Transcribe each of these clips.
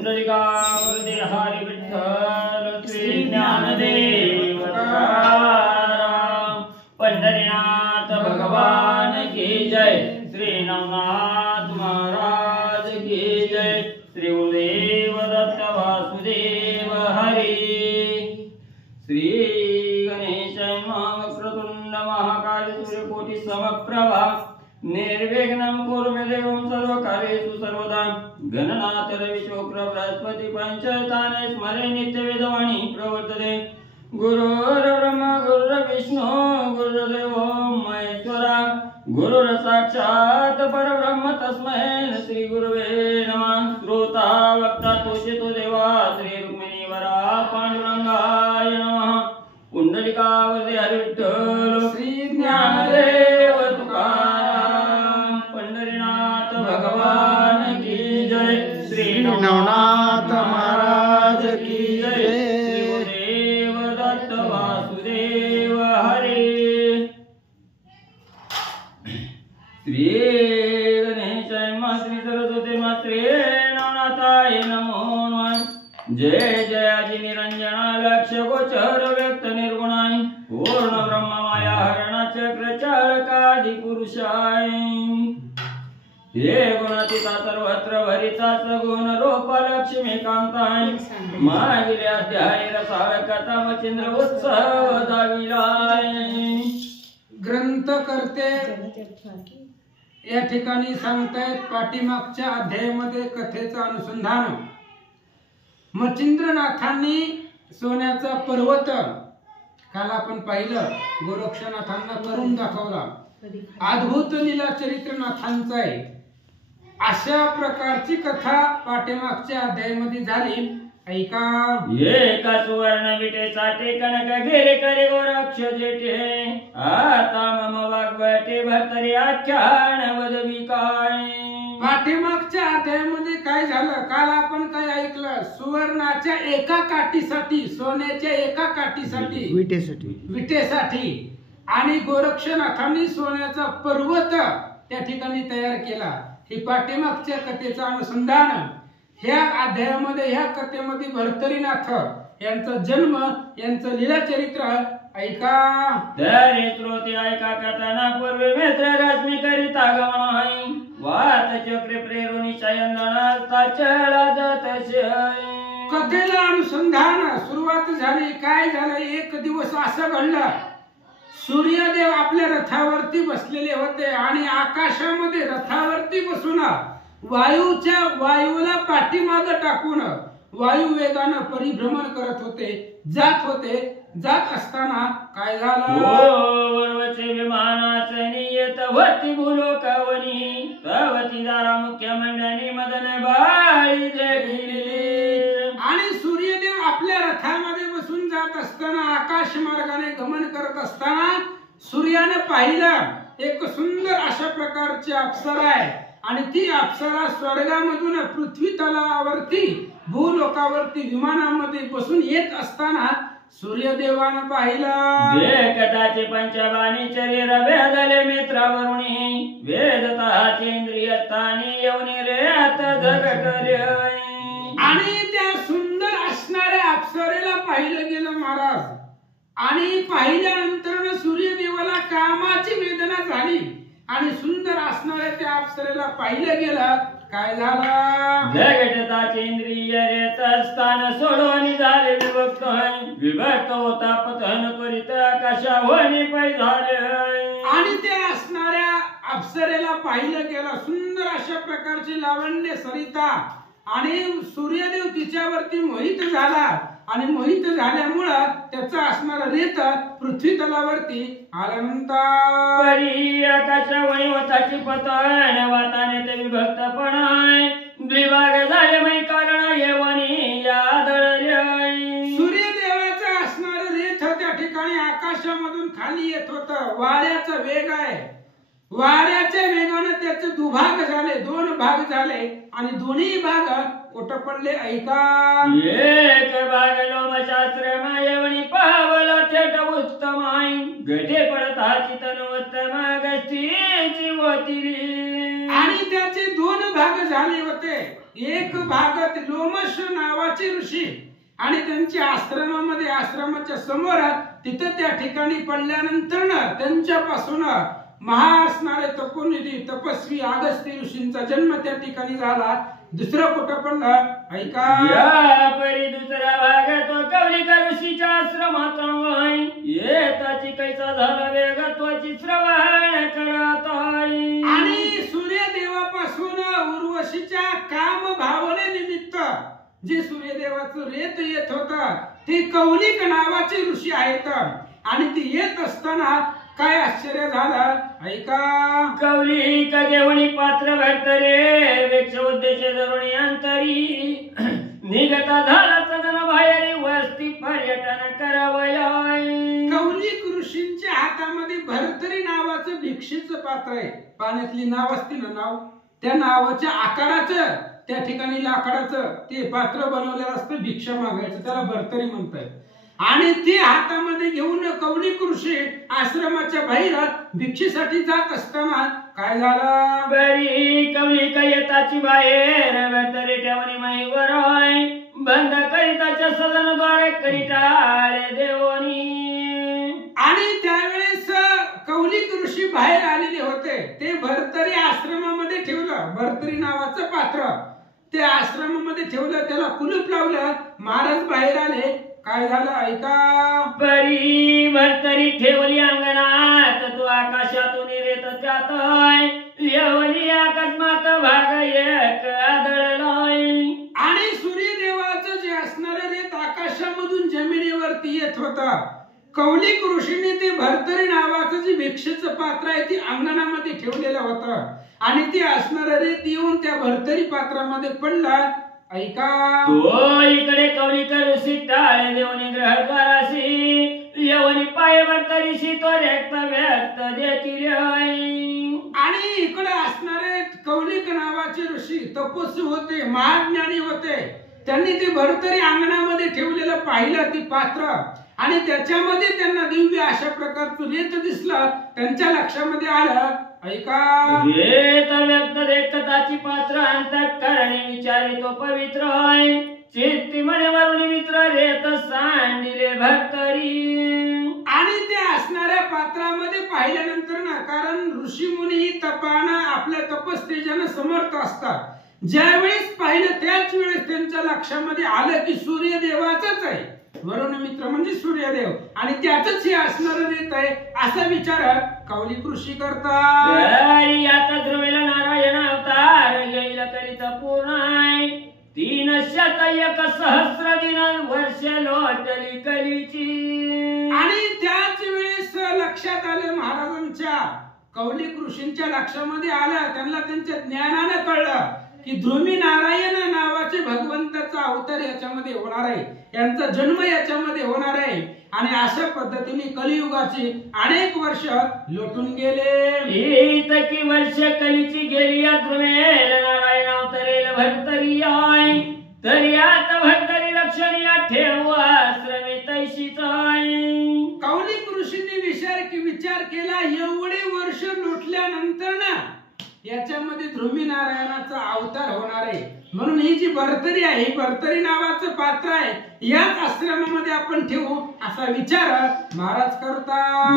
पुंडलिकावरदे हरी विठ्ठल श्री ज्ञानदेव तुकाराम। पंढरीनाथ भगवान की जय। श्री नवनाथ महाराज की जय। श्री गुरुदेव दत्त वासुदेव हरी। श्री गणेशाय नमः। वक्रतुंड महाकाय सूर्यकोटि समप्रभा निर्विघ्नं कुरु मे देवं सर्वकार्येषु सर्वदा। गणनाथ रवि शुक्र बृहस्पति पंचताने स्मरे नित्य वेदवाणी प्रवर्तते। गुरुर्ब्रह्मा गुरुर्विष्णु गुरुर्देवो महेश्वरा। गुरुर् साक्षात् परब्रह्म तस्मै श्री गुरुवे नमः। श्रोता वक्ता तोषितो देवा श्री रुक्मिणी वरा पांडुरंगाय नमः। पुंडलिकावरदे हरी विठ्ठल श्री ज्ञानदेव तुकाराम। पंढरीनाथ भगवान की जय। श्री नवनाथ महाराज की जय। श्री गुरुदेव दत्त वासुदेव हरी। श्री गणेशाय नमः। श्री सरस्वती नमः। श्री नवनाथाय नमो नमः। जय जय आदि निरंजना लक्ष गोचर व्यक्त निर्गुणाय पूर्ण ब्रह्म माया हरण चक्र चालकादि पुरुषाय। हे गुणातीता सर्वत्र भरिता सगुण रूप लक्ष्मी कांताय। मागिले अध्याय रसाळ कथा मचिंद्र उत्सव दाविलाय। ग्रंथकर्ते या ठिकाणी सांगतायत पाठीमागच्या अध्यायामध्ये कथेचं अनुसंधान। मच्छिंद्रनाथांनी सोन्याचा पर्वत काल आपण पाहिलं, गोरक्षनाथांना करून दाखवला। अद्भुत लीला चरित्र नाथांचं आहे। अशा प्रकारची कथा पाठीमागच्या अध्यायामध्ये झाली, ऐका। एका सुवर्ण विटेसाठी कनक घेरे करे गोरक्ष जेठे। आता मम वागवटे भरतरी आख्यान वदवी काय। पाठीमागच्या अध्यायामध्ये काय झालं, काल आपण काय ऐकलं, सुवर्णाच्या एका काठीसाठी, सोन्याच्या एका काठीसाठी, विटेसाठी आणि गोरक्षनाथांनी सोन्याचा पर्वत त्या ठिकाणी तयार केला। हे पाठीमागच्या कथेचं अनुसंधान। ह्या अध्यायामध्ये, ह्या कथेमध्ये भर्तरीनाथ यांचा जन्म, यांचं लीला चरित्र ऐका। तरी श्रोते ऐका कथना पूर्वी मित्र रश्मी करिता गमन आहे। वात चक्र प्रेरुनी शयनता चला जात कथेला अनुसंधान सुरुवात झाली। काय झालं, एक दिवस असं घडलं, सूर्यदेव आपल्या रथावरती बसलेले होते आणि आकाशामध्ये रथावरती बसून वायूला पाठीमागे टाकून वायू वेगानं परिभ्रमण करत होते, जात होते। जात असताना काय झालं, वरवचे विमानाचे नियत वरती भूलोकावनी। तवती दारा मुख्य मंडळी मदन बाळी देखिली। आणि सूर्यदेव आपल्या रथामध्ये बसून जात असताना, आकाश मार्गाने गमन करत असताना सूर्याने पाहिलं एक सुंदर अशा प्रकारची अप्सरा आहे। आणि ती अप्सरा स्वर्गामधून पृथ्वी तलावरती भूलोकावरती विमानामध्ये बसून येत असताना सूर्यदेवानं पाहिलं। कदाचे पंचबाणी शरीर वेदले मित्रावरुणी। वेदताचे इंद्रिय स्थानी येऊनी रे आता जगटले। आणि त्या सुंदर असणाऱ्या अप्सरेला पाहिलं गेलं महाराज। आणि पाहिल्यानंतर सूर्यदेवाला कामाची वेदना झाली आणि सुंदर असणाऱ्या त्या अप्सरेला पाहिलं गेलं। काय झालं, जगताचे इंद्रिय रेत स्थान सोडून झाले विभक्त। विभक्त होता पतन करीत आकाशावनी पै झाले। आणि त्या असणाऱ्या अप्सरेला पाहिलं गेलं, सुंदर अशा प्रकारची लावण्य सरिता। आणि सूर्यदेव तिच्यावरती मोहित झाला आणि मोहित झाल्यामुळं त्याचा असणारा रेत पृथ्वी तलावरती आल्यानंतर आकाशावनी होताची पतन वाताने ते विभक्तपणाय। द्विभाग झाले मै कारण येवनी यादळले। सूर्यदेवाचा असणारा रेत त्या ठिकाणी आकाशामधून खाली येत होतं। वाऱ्याचा वेग आहे, वाऱ्याच्या वेगाने त्याचे दुभाग झाले, दोन भाग झाले आणि दोन्ही भाग कुठं पडले, ऐका। एक भाग लोमशास्त्र मायवणी पावला थेट उत्तमाय। गठे पडताची तनु उत्तम गस्तीची होती। आणि त्याचे दोन भाग झाले होते। एक भाग लोमश नावाचे ऋषी आणि त्यांच्या आश्रमामध्ये आश्रमाच्या समोर तिथं त्या ठिकाणी पडल्यानंतर त्यांच्यापासून महा असणारे तपोनिधी तपस्वी अगस्त्य ऋषींचा जन्म त्या ठिकाणी झाला. दुसरं कुठं पडलं ऐका. या परी दुसरा भाग तो कौलिक ऋषीच्या आश्रमाचा होय. येताची कैसा झाला वेगत्वाची श्रवण करत आहे. आणि सूर्यदेवापासून उर्वशीच्या काम भावने निमित्त जे सूर्यदेवाचं रेत येत होत ते कौलिक नावाचे ऋषी आहेत. आणि ते येत असताना काय आश्चर्य झालं ऐका. कौलिक देवणी पात्र भरतरे वेक्ष उद्देश धरुणी अंतरी निघता झाला सदन बाहेर वस्ती पर्यटन करावयाय. कौलिक ऋषींच्या हातामध्ये भरतरी नावाचं भिक्षेचं पात्र आहे. पाण्यातली नाव असते ना नाव त्या नावाच्या आकाराचं त्या ठिकाणी लाकडाचं ते पात्र बनवलेलं असतं भिक्षा मागायचं त्याला भरतरी म्हणतात. आणि ते हातामध्ये घेऊन कौलिक ऋषी आश्रमाच्या बाहेर भिक्षेसाठी जात असताना काय झालं. बरी कौलिक येताची बाहेर भरतरी ठेवणी माईवर बंद करिताच्या सदनद्वारे करिताळे देवनी. आणि त्यावेळेस कौलिक ऋषी बाहेर आलेले होते. ते भरतरी आश्रमामध्ये ठेवलं. भरतरी नावाचं पात्र ते आश्रमामध्ये ठेवलं. त्याला कुलूप लावलं. महाराज बाहेर आले. काय झालं ऐका. बरी भरतरी ठेवली अंगणात तो आकाशातून रेत त्यात येवली अकस्मात भाग एक आदळलाय. आणि सूर्यदेवाचं जे असणारं रेत आकाशामधून जमिनीवरती येत होता. कौलिक ऋषीने ते भरतरी नावाचं जे भिक्षेचं पात्र आहे ते अंगणामध्ये ठेवलेलं होतं. आणि ते असणारं रेत येऊन त्या भरतरी पात्रामध्ये पडला ऐका. तो इकडे कौलिक ऋषी टाळे देवनी ग्रहद्वाराशी येवनी पाय भरतरीशी तो रेक्त व्यक्त देखील. आणि इकडे असणारे कौलिक नावाचे ऋषी तपस्वी होते महाज्ञानी होते. त्यांनी ते भरतरी अंगणामध्ये ठेवलेलं पाहिलं ती पात्र आणि त्याच्यामध्ये त्यांना दिव्य अशा प्रकारचं रेत दिसलं. त्यांच्या लक्षामध्ये आलं ऐका. रेत व्यक्त देखताची पात्र अंतःकरणी विचारितो पवित्र चित्ती म्हणे वरुणी मित्र रेत सांडिले भरतरी. आणि ते असणाऱ्या पात्रामध्ये पाहिल्यानंतर ना कारण ऋषी मुनी तपानं आपल्या तपस्तेजानं समर्थ असतात. ज्यावेळेस पाहिलं त्याच वेळेस त्यांच्या लक्षामध्ये आलं की सूर्यदेवाचंच आहे. वरुण मित्र म्हणजे सूर्यदेव आणि त्याचंच हे असणारं रेत आहे असा विचार कौलिक ऋषी करतात. आता ध्रुवेला नारायण अवतार येईल कलित पूर्ण 301 सहस्र दिन वर्ष लोटली कलीची. आणि त्याच वेळेस लक्षात आलं महाराजांच्या कौलिक ऋषींच्या लक्षामध्ये आलं. त्यांना त्यांच्या ज्ञानानं कळलं की ध्रुवी नारायण नावाचे भगवंताचा अवतार याच्यामध्ये होणार आहे. यांचा जन्म याच्यामध्ये होणार आहे. आणि अशा पद्धतीने कलियुगाची अनेक वर्ष लोटून गेले. इतकी वर्ष कलीची गेली या ध्रुवेल नारायण अवतरेल भरतरी आहे. तरी आता भरतरी रक्षणीय ठेव आश्रमे तैशीच आहे. कौलिक ऋषींनी विचार केला एवढे वर्ष लोटल्यानंतर ना याच्यामध्ये ध्रुवी नारायणाचा अवतार होणार आहे. म्हणून ही जी भरतरी आहे ही भरतरी नावाचं पात्र आहे. याच आश्रमामध्ये आपण ठेवू असा विचार महाराज करतात.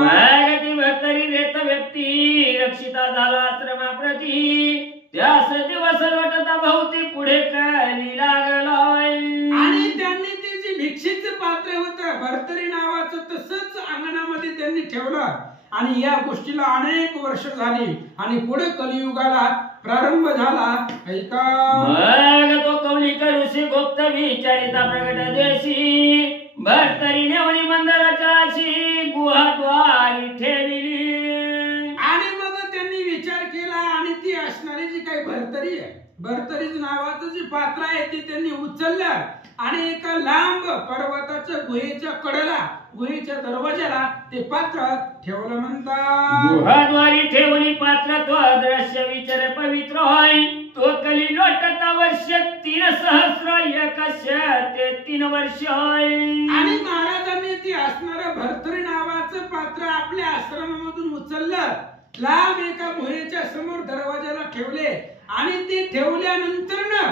भरतरी रेत व्यक्ती रक्षिता झाला आश्रमाप्रती त्यास दिवस लोटता भोवती पुढे कली लागलाय. आणि त्यांनी ते जे भिक्षेचं पात्र होतं भरतरी नावाचं तसंच अंगणामध्ये त्यांनी ठेवलं. आणि या गोष्टीला अनेक वर्ष झाली आणि पुढे कलियुगाला प्रारंभ झाला ऐका. मग तो कौलिक ऋषी गुप्त विचारिता प्रगट देशी भरतरी नेवणी मंदिराच्या अशी गुहाद्वारी ठेवली. आणि मग त्यांनी विचार केला आणि ती असणारी जी काही भरतरी आहे भरतरी नावाचं जे पात्र आहे ते त्यांनी उचललं आणि एका लांब पर्वताच्या गुहेच्या कडेला गुहेच्या दरवाजाला ते पात्र ठेवलं म्हणतात. गुहाद्वारी ठेवली पात्र तो दृश्य विचार पवित्र होय. तो कली लोटता वर्ष 3 सहस्र 103 वर्ष होय. आणि महाराजांनी ती असणारं भरतरी नावाचं पात्र आपल्या आश्रमामधून उचललं लांब एका गुहेच्या समोर दरवाजाला ठेवले. आणि ते ठेवल्यानंतर ना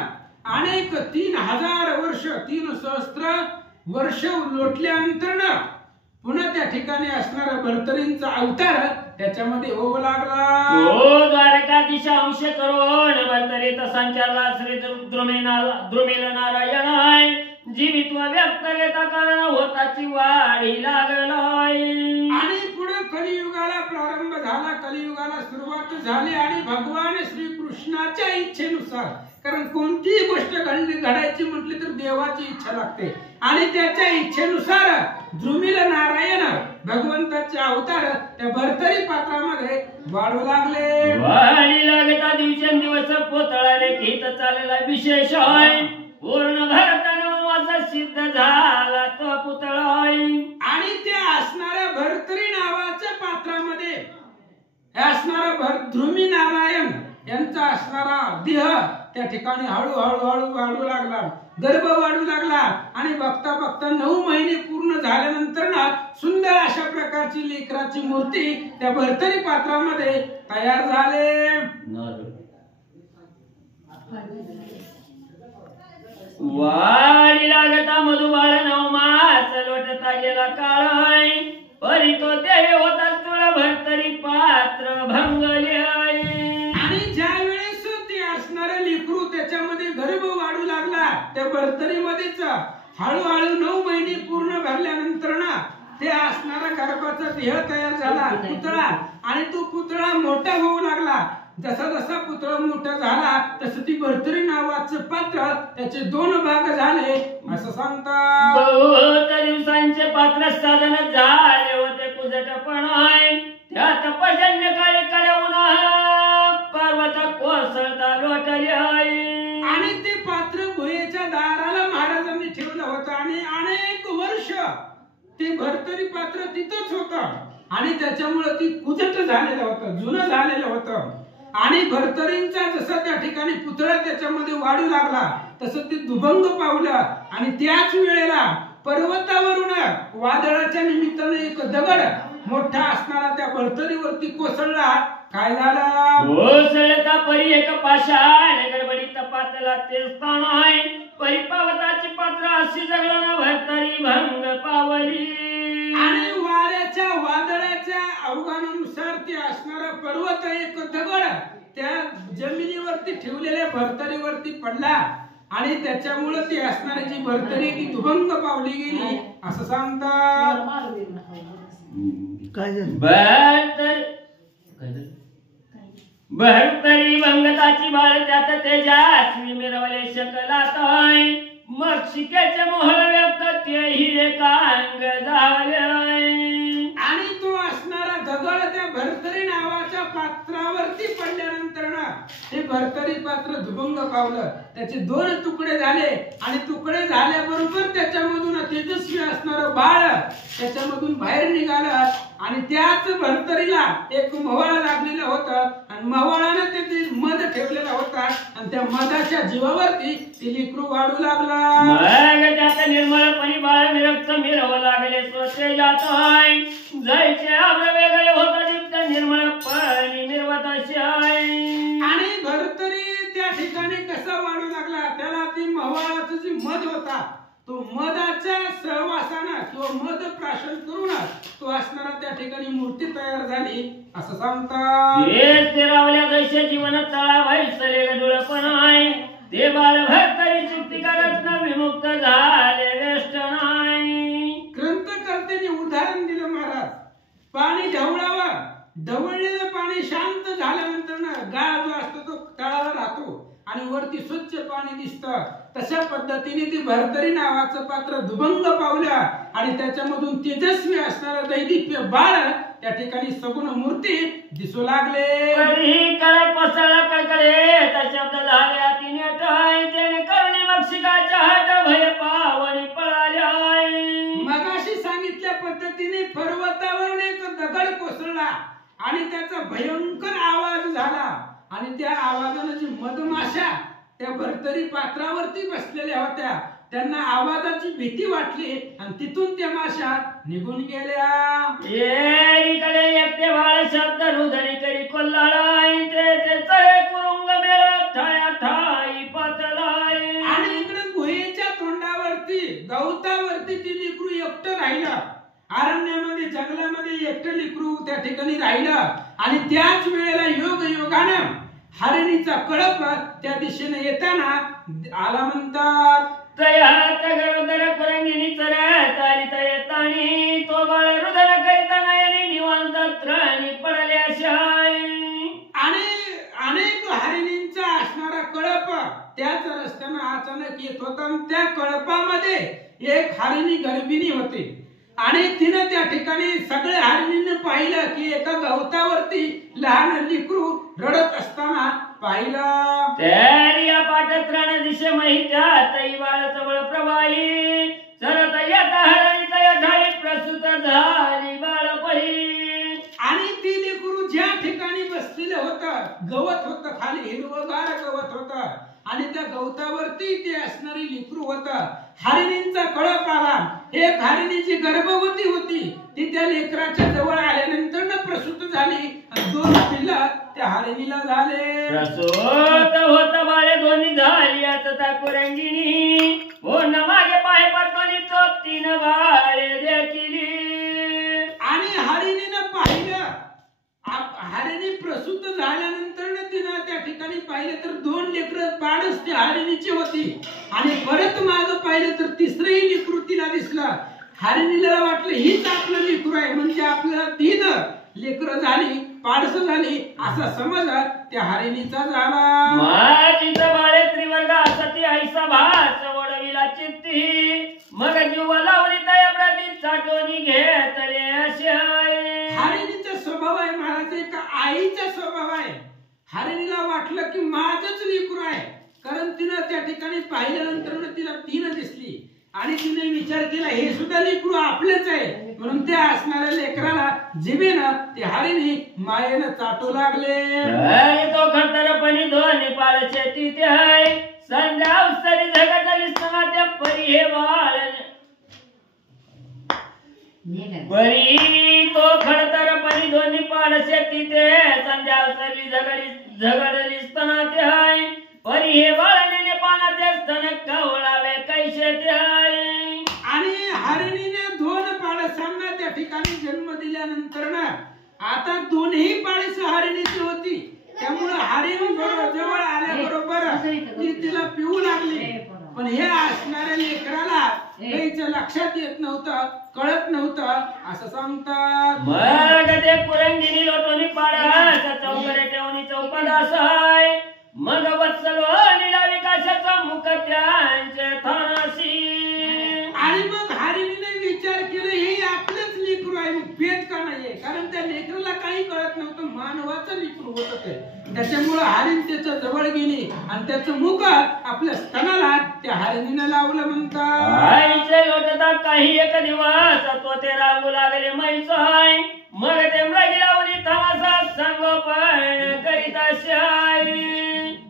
अनेक 3000 वर्ष 3 सहस्त्र वर्ष लोटल्यानंतर पुन्हा त्या ठिकाणी असणारा भरतरींचा अवतार त्याच्यामध्ये होऊ लागला. ओ द्वारकाधीश अंश करून भरतरीत संचारला श्री द्रुमिल नारायण आहे. जीवित्व व्यक्त रेता कारण होताची वाढी लागलाय. आणि पुढे कलियुगाला प्रारंभ झाला, कलियुगाला सुरुवात झाली आणि भगवान श्री कृष्णाच्या इच्छेनुसार, कारण कोणतीही गोष्ट घडायची म्हटली तर देवाची इच्छा लागते आणि त्याच्या इच्छेनुसार द्रुमिल नारायण भगवंताचे अवतार त्या भरतरी पात्रामध्ये वाढू लागले. वाढी लागता दिवसेंदिवस पोतळाने गीत चाललेला विशेष आहे. पूर्ण भारताने सिद्ध झाला तो पुतळा आहे. आणि ते असणाऱ्या भरतरी नावाच्या पात्रामध्ये असणारा ध्रुमी नारायण यांचा असणारा देह त्या ठिकाणी हळूहळू वाढू लागला, गर्भ वाढू लागला आणि बघता बघता 9 महिने पूर्ण झाल्यानंतर सुंदर अशा प्रकारची लेकराची मूर्ती त्या भरतरी पात्रामध्ये तयार झाले. वाढी लागता मधुबाळ 9 मास लोटता गेला काळ. परी तो देह होता तुला भरतरी पात्र भंगले. आणि ज्या वेळेस ते असणारे लेकरू त्याच्यामध्ये गर्भ वाढू लागला, त्या भरतरीमध्येच हळूहळू 9 महिने पूर्ण भरल्यानंतर ते असणारा गर्भाचा देह तयार झाला पुतळा. आणि तो पुतळा मोठा होऊ लागला. जसा जसा पुतळा मोठा झाला तसं ती भरतरी नावाचं पात्र त्याचे 2 भाग झाले असं सांगतात. बहुत दिवसांचे पात्र साधन झाले होते कुजटपण आहे. त्यात पर्जन्य काळी कडे उन्हा पर्वत कोसळता लोटले आहे. आणि ते पात्र गुहेच्या दाराला महाराजांनी ठेवलं होतं आणि अनेक वर्ष ते भरतरी पात्र तिथंच होतं आणि त्याच्यामुळे ती कुजट झालेलं होतं, जुनं झालेलं होतं. आणि भरतरींचा जसा त्या ठिकाणी पुतळा त्याच्यामध्ये वाढू लागला तसं ते दुभंग पावलं. आणि त्याच वेळेला पर्वतावरून वादळाच्या निमित्ताने एक दगड मोठा असणारा त्या भरतरीवरती कोसळला. काय झालं? कोसळता परी एक पाषाण गडबडी तपातला ते स्थान आहे. परिपावताची पात्र अशी जगला भरतरी भंग पावली. आणि वाऱ्याच्या वादळाच्या अवघानुसार ते असणारा पर्वत एक दगड त्या जमिनीवरती ठेवलेल्या भरतरीवरती पडला आणि त्याच्यामुळे ती असणारी जी भरतरी ती दुभंग पावली गेली असं सांगतात. भरतरी भंगताची बाळ त्यात तेजास्वी मिरवले शकलात. मग शिकेचे मोहर व्यक्त तेही एकांग झाले. आणि तो असणारा दगड त्या भरतरी नावाच्या पात्रावरती पडल्यानंतर ते भरतरी पात्र दुभंग पावलं. त्याचे 2 तुकडे झाले आणि तुकडे झाल्याबरोबर त्याच्यामधून तेजस्वी असणारं बाळ त्याच्यामधून बाहेर निघालं. आणि त्याच भरतरीला एक मवाळ लागलेलं होतं आणि मवाळानं ते मध ठेवलेला होता आणि त्या मधाच्या जीवावरती ते लेकरू वाढू लागला. मग त्यात निर्मळपणी बाळ विरक्त मिरवू लागले स्वते जात आहे. जायचे आब्र वेगळे होता दीप्त निर्मळपणी मिरवत असे आहे. आणि भरतरी त्या ठिकाणी कसा वाढू लागला, त्याला ती मवाळाचा जी मध होता तो मधाच्या सहवासानं किंवा मध प्राशन करून तो असणारा त्या ठिकाणी मूर्ती तयार झाली असं सांगतात. ते रावल्या जैसे जीवन तळा व्हायचले गडुळपण आहे. ते बाळ भरतरी चुक्ती करत न विमुक्त झाले वेष्ट नाही. ग्रंथकर्त्यांनी उदाहरण दिलं महाराज. पाणी ढवळावं, ढवळलेलं पाणी शांत झाल्यानंतर गाळ जो असतो तो तळाला राहतो आणि वरती स्वच्छ पाणी दिसतं. तशा पद्धतीने ती भरतरी नावाचं पात्र दुभंग पावलं आणि त्याच्यामधून तेजस्वी असणारं दैदिप्य बाळ त्या ठिकाणी सगुण मूर्ती दिसू लागले. शब्द झाले अतिने त्याने करणे मक्षिकाच्या हात भय पावनी पळाले. मगाशी सांगितल्या पद्धतीने पर्वतावरून एक दगड कोसळला आणि त्याचा भयंकर आवाज झाला आणि त्या आवाजाने जी मधमाशा त्या भरतरी पात्रावरती बसलेल्या होत्या त्यांना आवाजाची भीती वाटली आणि तिथून त्या माशा निघून गेल्या. एकीकडे एकटे बाळ शब्द रुधनी करी कोल्हाळाय. ते चळे कुरुंग मेळ ठाया ठाई पातळाय. गवतावरती ती लेकरू एकटं राहिलं, अरण्यामध्ये जंगलामध्ये एकटं लेकरू त्या ठिकाणी राहिलं आणि त्याच वेळेला योगानं हरिणीचा कळप त्या दिशेने येताना आला. म्हणतात तयात गरोदर कुरंगिनी चरत आली तयतानी तो बाळ रुदन करीता नयनी निवांत त्राणी पडले अशाय. आणि अनेक हरिणींचा असणारा कळप त्याच रस्त्यानं अचानक येत होता. त्या कळपामध्ये एक हरिणी गर्भिणी होती आणि तिने त्या ठिकाणी सगळ्या हरिणींनी पाहिलं की एका गवतावरती लहान लेकरू रडत असताना पाहिलं. तयारी या पाठत्राण दिशे माहित्या तई बाळ चवळ प्रवाही सरत येता हरणीचा ढाळी प्रसूत झाली बाळ पही. आणि ती लेकरू ज्या ठिकाणी बसलेलं होतं, गवत होतं, खाली हिरवगार गवत होतं आणि त्या गवतावरती ते असणारी लेकरू होतं. हरिणींचा कळप आला. एक हरिणी जी गर्भवती होती ती त्या लेकराच्या जवळ आल्यानंतर प्रसूत झाली आणि 2 पिल्लं त्या हरिणीला झाले. प्रसूत होत बाळे दोन्ही झाली आता कुरंगिनी हो न मागे पाय पडतोनी तो 3 बाळे देखिली. आणि हरिणीनं पाहिलं, हरिणी प्रसूत झाल्यानंतर तिनं त्या ठिकाणी पाहिलं तर 2 लेकरं बाळच त्या हरिणीची होती आणि परत माग पाहिलं तर 3रंही लेकरू तिला दिसलं. हरिणीला वाटलं हीच आपलं लेकरू आहे, म्हणजे आपल्याला 3 लेकरं झाली, पाडस झाली असा समज त्या हरिणीचा झाला. माझीचं बाळे त्रिवर्ग असती ऐसा भास ओढविला चित्ती मग जीव लावली तया प्रती चाटोनी घेतले असे. हरिणीचा स्वभाव आहे महाराज, एक आईचा स्वभाव आहे. हरिणीला वाटलं की माझंच लेकरू आहे, कारण तिनं त्या ठिकाणी पाहिल्यानंतर तिला 3 दिसली आणि तिने विचार केला हे सुद्धा लेकरू आपलेच आहे, म्हणून त्या असणाऱ्या लेकराला जिभेनं ते हरिणी मायेनं चाटू लागले. तो खरतरपणी दोन्ही पाळचे तिथे आहे संध्या अवसरी झगटली समात्या परी हे बाळ परी तो खडतरपणी दोन्ही पाळचे तिथे संध्या अवसरी झगडली स्तनाते आहे परी हे बाळने पानाचे स्तन कवळावे कैसे ते आहे. आणि हरिणीने 2 पाळसांना त्या ठिकाणी जन्म दिल्यानंतर ना आता 2ही पाळस हरिणीची होती, त्यामुळे हरिण जवळ आल्याबरोबर ती तिला पिऊ लागली. पण हे असणाऱ्या लेकराला काहीच लक्षात येत नव्हतं, कळत नव्हतं असं सांगतात. मग ते कुरंगिनी लोटोनी पाडाचा चौकडे ठेवणी चौपदास आहे मग वत्सलो निळा विकासाचा मुख त्यांचे थानाशी. आणि मग हरिणीने विचार केला हे आपलंच लेकरू आहे, भेद का नाहीये, कारण त्या लेकराला काही कळत नव्हतं, मानवाचं लेकरू होतं ते. त्याच्यामुळे हरिण त्याच्या जवळ गेली आणि त्याचं मुख आपल्या स्तनाला त्या हरिणीने लावलं. म्हणतात आईचे लोटता काही एक दिवस तो ते रांगू लागले मैच आहे मग ते मृगी लावली तमासा संगोपन करीत असे.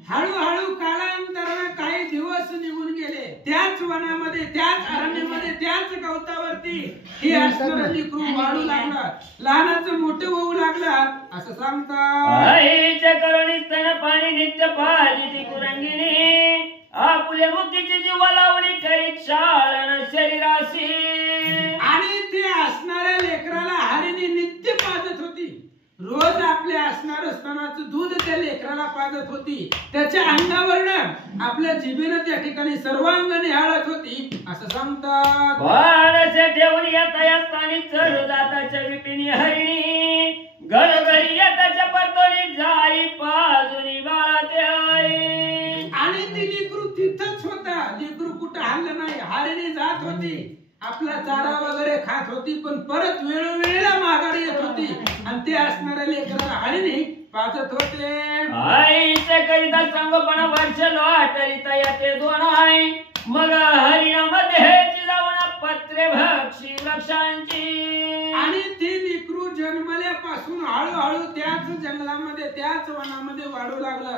हळूहळू कालांतराने काही दिवस निघून गेले. त्याच वनामध्ये, त्याच अरण्यामध्ये, त्याच गवतावरती हे असणारं लेकरू वाढू लागलं, लहानाचं मोठं होऊ लागलं असं सांगतात. आईच्या करुणीस्तन पाणी नित्य पाहिली ती कुरंगिनी आपुले मुक्तीची जीव लावणी करीत शाळण शरीराशी. आणि ते असणाऱ्या लेकराला हरिणी नित्य पाजत होती, रोज आपले असणारं स्तनाचं दूध त्या लेकराला पाजत होती, त्याच्या अंगावरनं आपल्या जिभेनं त्या ठिकाणी सर्वांगाने हळत होती असं सांगतात. वाडसे ठेवून येता स्थानी चढू जाताच्या विपिनी हरिणी घरोघरी येताच्या परतोनी जाई पाजुनी बाळाते आई. आणि ती लेकरू तिथंच होता, लेकरू कुठं हल्लं नाही. हरिणी जात होती, आपला चारा वगैरे खात होती, पण परत वेळोवेळेला माघारी येत होती आणि ते असणाऱ्या लेकराला हरिणी पाजत होते. आईच्या करिता संगोपन वर्ष लोटली तयाचे 2 आई मग हरिणामध्ये जाऊन पत्रे भक्षी वृक्षांची. आणि ते लेकरू जन्मल्यापासून हळूहळू त्याच जंगलामध्ये, त्याच वनामध्ये वाढू लागलं.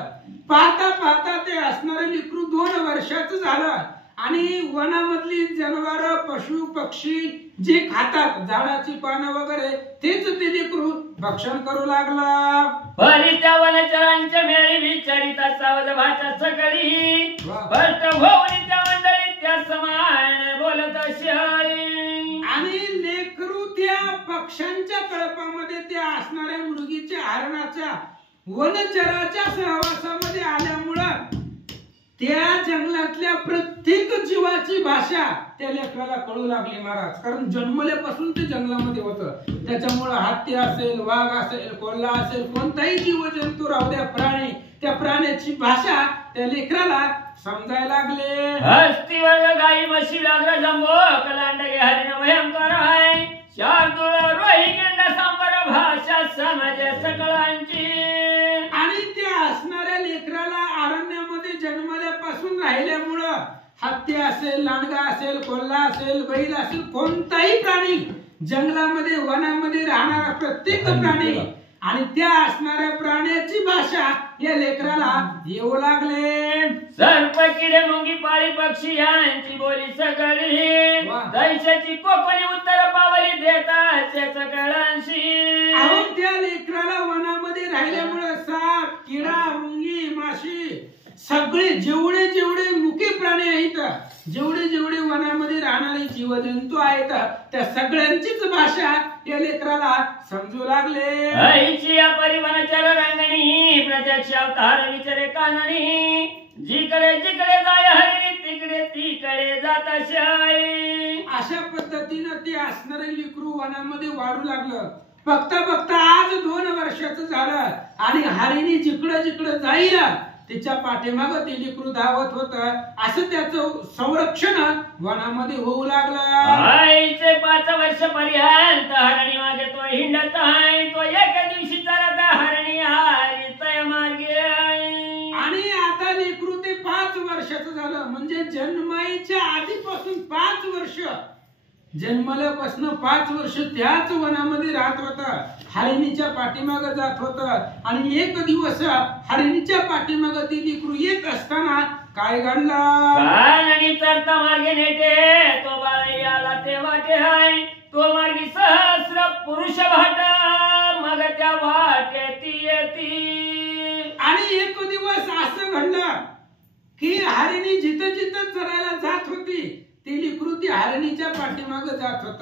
पाहता पाहता ते असणारे लेकरू 2 वर्षाचं झालं आणि वनामधली जनावर, पशु पक्षी जे खातात झाडाची पानं वगैरे तेच ते लेकरू भक्षण करू लागला. परीच्या वनचरांच्या मेळी विचारिता सावध भाषा सकळी स्पष्ट होऊन त्या मंडळी त्या समान बोलत तशी आहे. आणि लेकरू त्या पक्ष्यांच्या कळपामध्ये त्या असणाऱ्या मृगीच्या हरणाच्या वनचराच्या सहवासामध्ये आल्यामुळं त्या जंगलातल्या प्रत्येक जीवाची भाषा त्या लेकराला कळू लागली महाराज. कारण जन्मल्यापासून ते जंगलामध्ये होतं, त्याच्यामुळं हत्ती असेल, वाघ असेल, कोल्हा असेल, कोणताही जीवजंतू राहू द्या, प्राणी, त्या प्राण्याची भाषा त्या लेकराला समजायला लागले. हस्ती वर्ग गाई म्हशी लागर जंबो कलांडगे हरिण भयंकर आहे. शार्दूळ रोही गेंडा सांबर भाषा समजे सकळांची. आणि त्या असणाऱ्या लेकराला अरण्यामध्ये जन्मल्यापासून राहिल्यामुळं हत्ती असेल, लांडगा असेल, कोल्हा असेल, बैल असेल, कोणताही प्राणी, जंगलामध्ये वनामध्ये राहणारा प्रत्येक प्राणी आणि त्या असणाऱ्या प्राण्याची भाषा या लेकराला येऊ लागले. सर्प किडे मुंगी पाळी पक्षी यांची बोली सगळी. दैशाची कोकणी उत्तर पावली देतात सकळांशी. त्या लेकराला वनामध्ये राहिल्यामुळे साप, किडा, मुंगी, माशी सगळे जेवढे जेवढे मुकी प्राणी आहेत, जेवढे जेवढे वनामध्ये राहणारे जीवजंतू आहेत, त्या सगळ्यांचीच भाषा या लेकराला समजू लागले. आईची या परिवनाचर रंगणी प्रत्यक्ष अवतार विचारे कानणी. जिकडे जिकडे जाय हरिणी तिकडे तिकडे जात शाई. अशा पद्धतीनं ते असणारे लेकरू वनामध्ये वाढू लागलं. बघता बघता आज 2 वर्षाचं झालं आणि हरिणी जिकडं जिकडं जाईल तिच्या पाठीमाग ते लेकरू धावत होत. असं त्याचं संरक्षण वनामध्ये होऊ लागलं. आईचे 5 वर्ष पर्यंत हरणी मागे तो हिंडत आहे. तो एका दिवशी चरत हरणी आली तय मार्गे. आणि आता लेकरू ते 5 वर्षाचं झालं, म्हणजे जन्माईच्या आधीपासून 5 वर्ष, जन्मल्यापासून 5 वर्ष त्याच वनामध्ये राहत होता, हरिणीच्या पाठीमाग जात होत. आणि एक दिवस हरिणीच्या पाठीमाग ती लेकरू येत असताना काय घडलं? कानणी चरता मार्गे नेटे तो बाळी आला ते वाटे हाय. तो मार्गी सहस्र पुरुष भाट मग त्या वाटेती येती. आणि एक दिवस असं घडलं की हरिणी जिथं जिथं चरायला जात होती ती लेकरू ती हरिणीच्या पाठीमाग जात होत.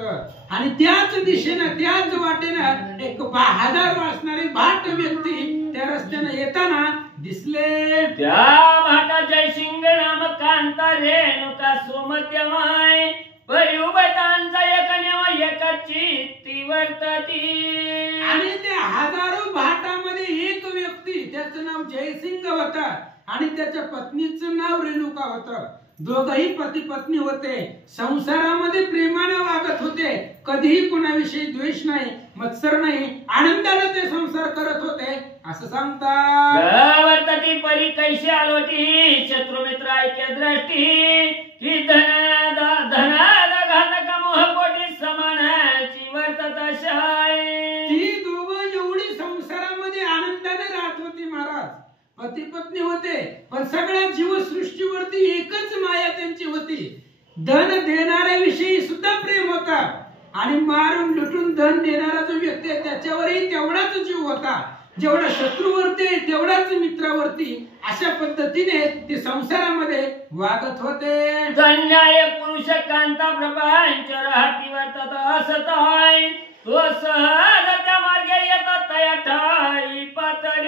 आणि त्याच दिशेनं त्याच वाटेनं एक 1000 असणारी भाट व्यक्ती त्या रस्त्यानं येताना दिसले. त्या भाटा जयसिंग नाम कांता रेणुका सुमत्यमाय. परी उभयतांचा एक नेव एकाची ती वर्तती. आणि त्या हजारो भाटामध्ये एक व्यक्ती, त्याचं नाव जयसिंग होता आणि त्याच्या पत्नीचं नाव रेणुका होतं. दोघही पती पत्नी होते. संसारामध्ये प्रेमाने वागत होते. कधीही कोणाविषयी द्वेष नाही, मत्सर नाही, आनंदाने ते संसार करत होते असं सांगतात. वर्तती परी कैशी आलोटी शत्रू मित्र ऐक्य दृष्टी. ही धनाद घातक मोहपोटी समानाची वर्तत शाई. ती दोघं एवढी संसारामध्ये आनंदाने राहत होती महाराज. पती पत्नी होते, पण सगळ्या जीवसृष्टीवरती एकच माया त्यांची होती. धन देणाऱ्या विषयी सुद्धा प्रेम होता आणि मारून लुटून धन देणारा जो व्यक्ती आहे त्याच्यावरही तेवढाच जीव होता. जेवढा शत्रूवरती तेवढाच मित्रावरती. अशा पद्धतीने ते संसारामध्ये वागत होते. धन्याय पुरुष कांता प्रपंच राहती वर्तत असत आहे. तो सहज त्या मार्गे येतात तया ठाई पातळी.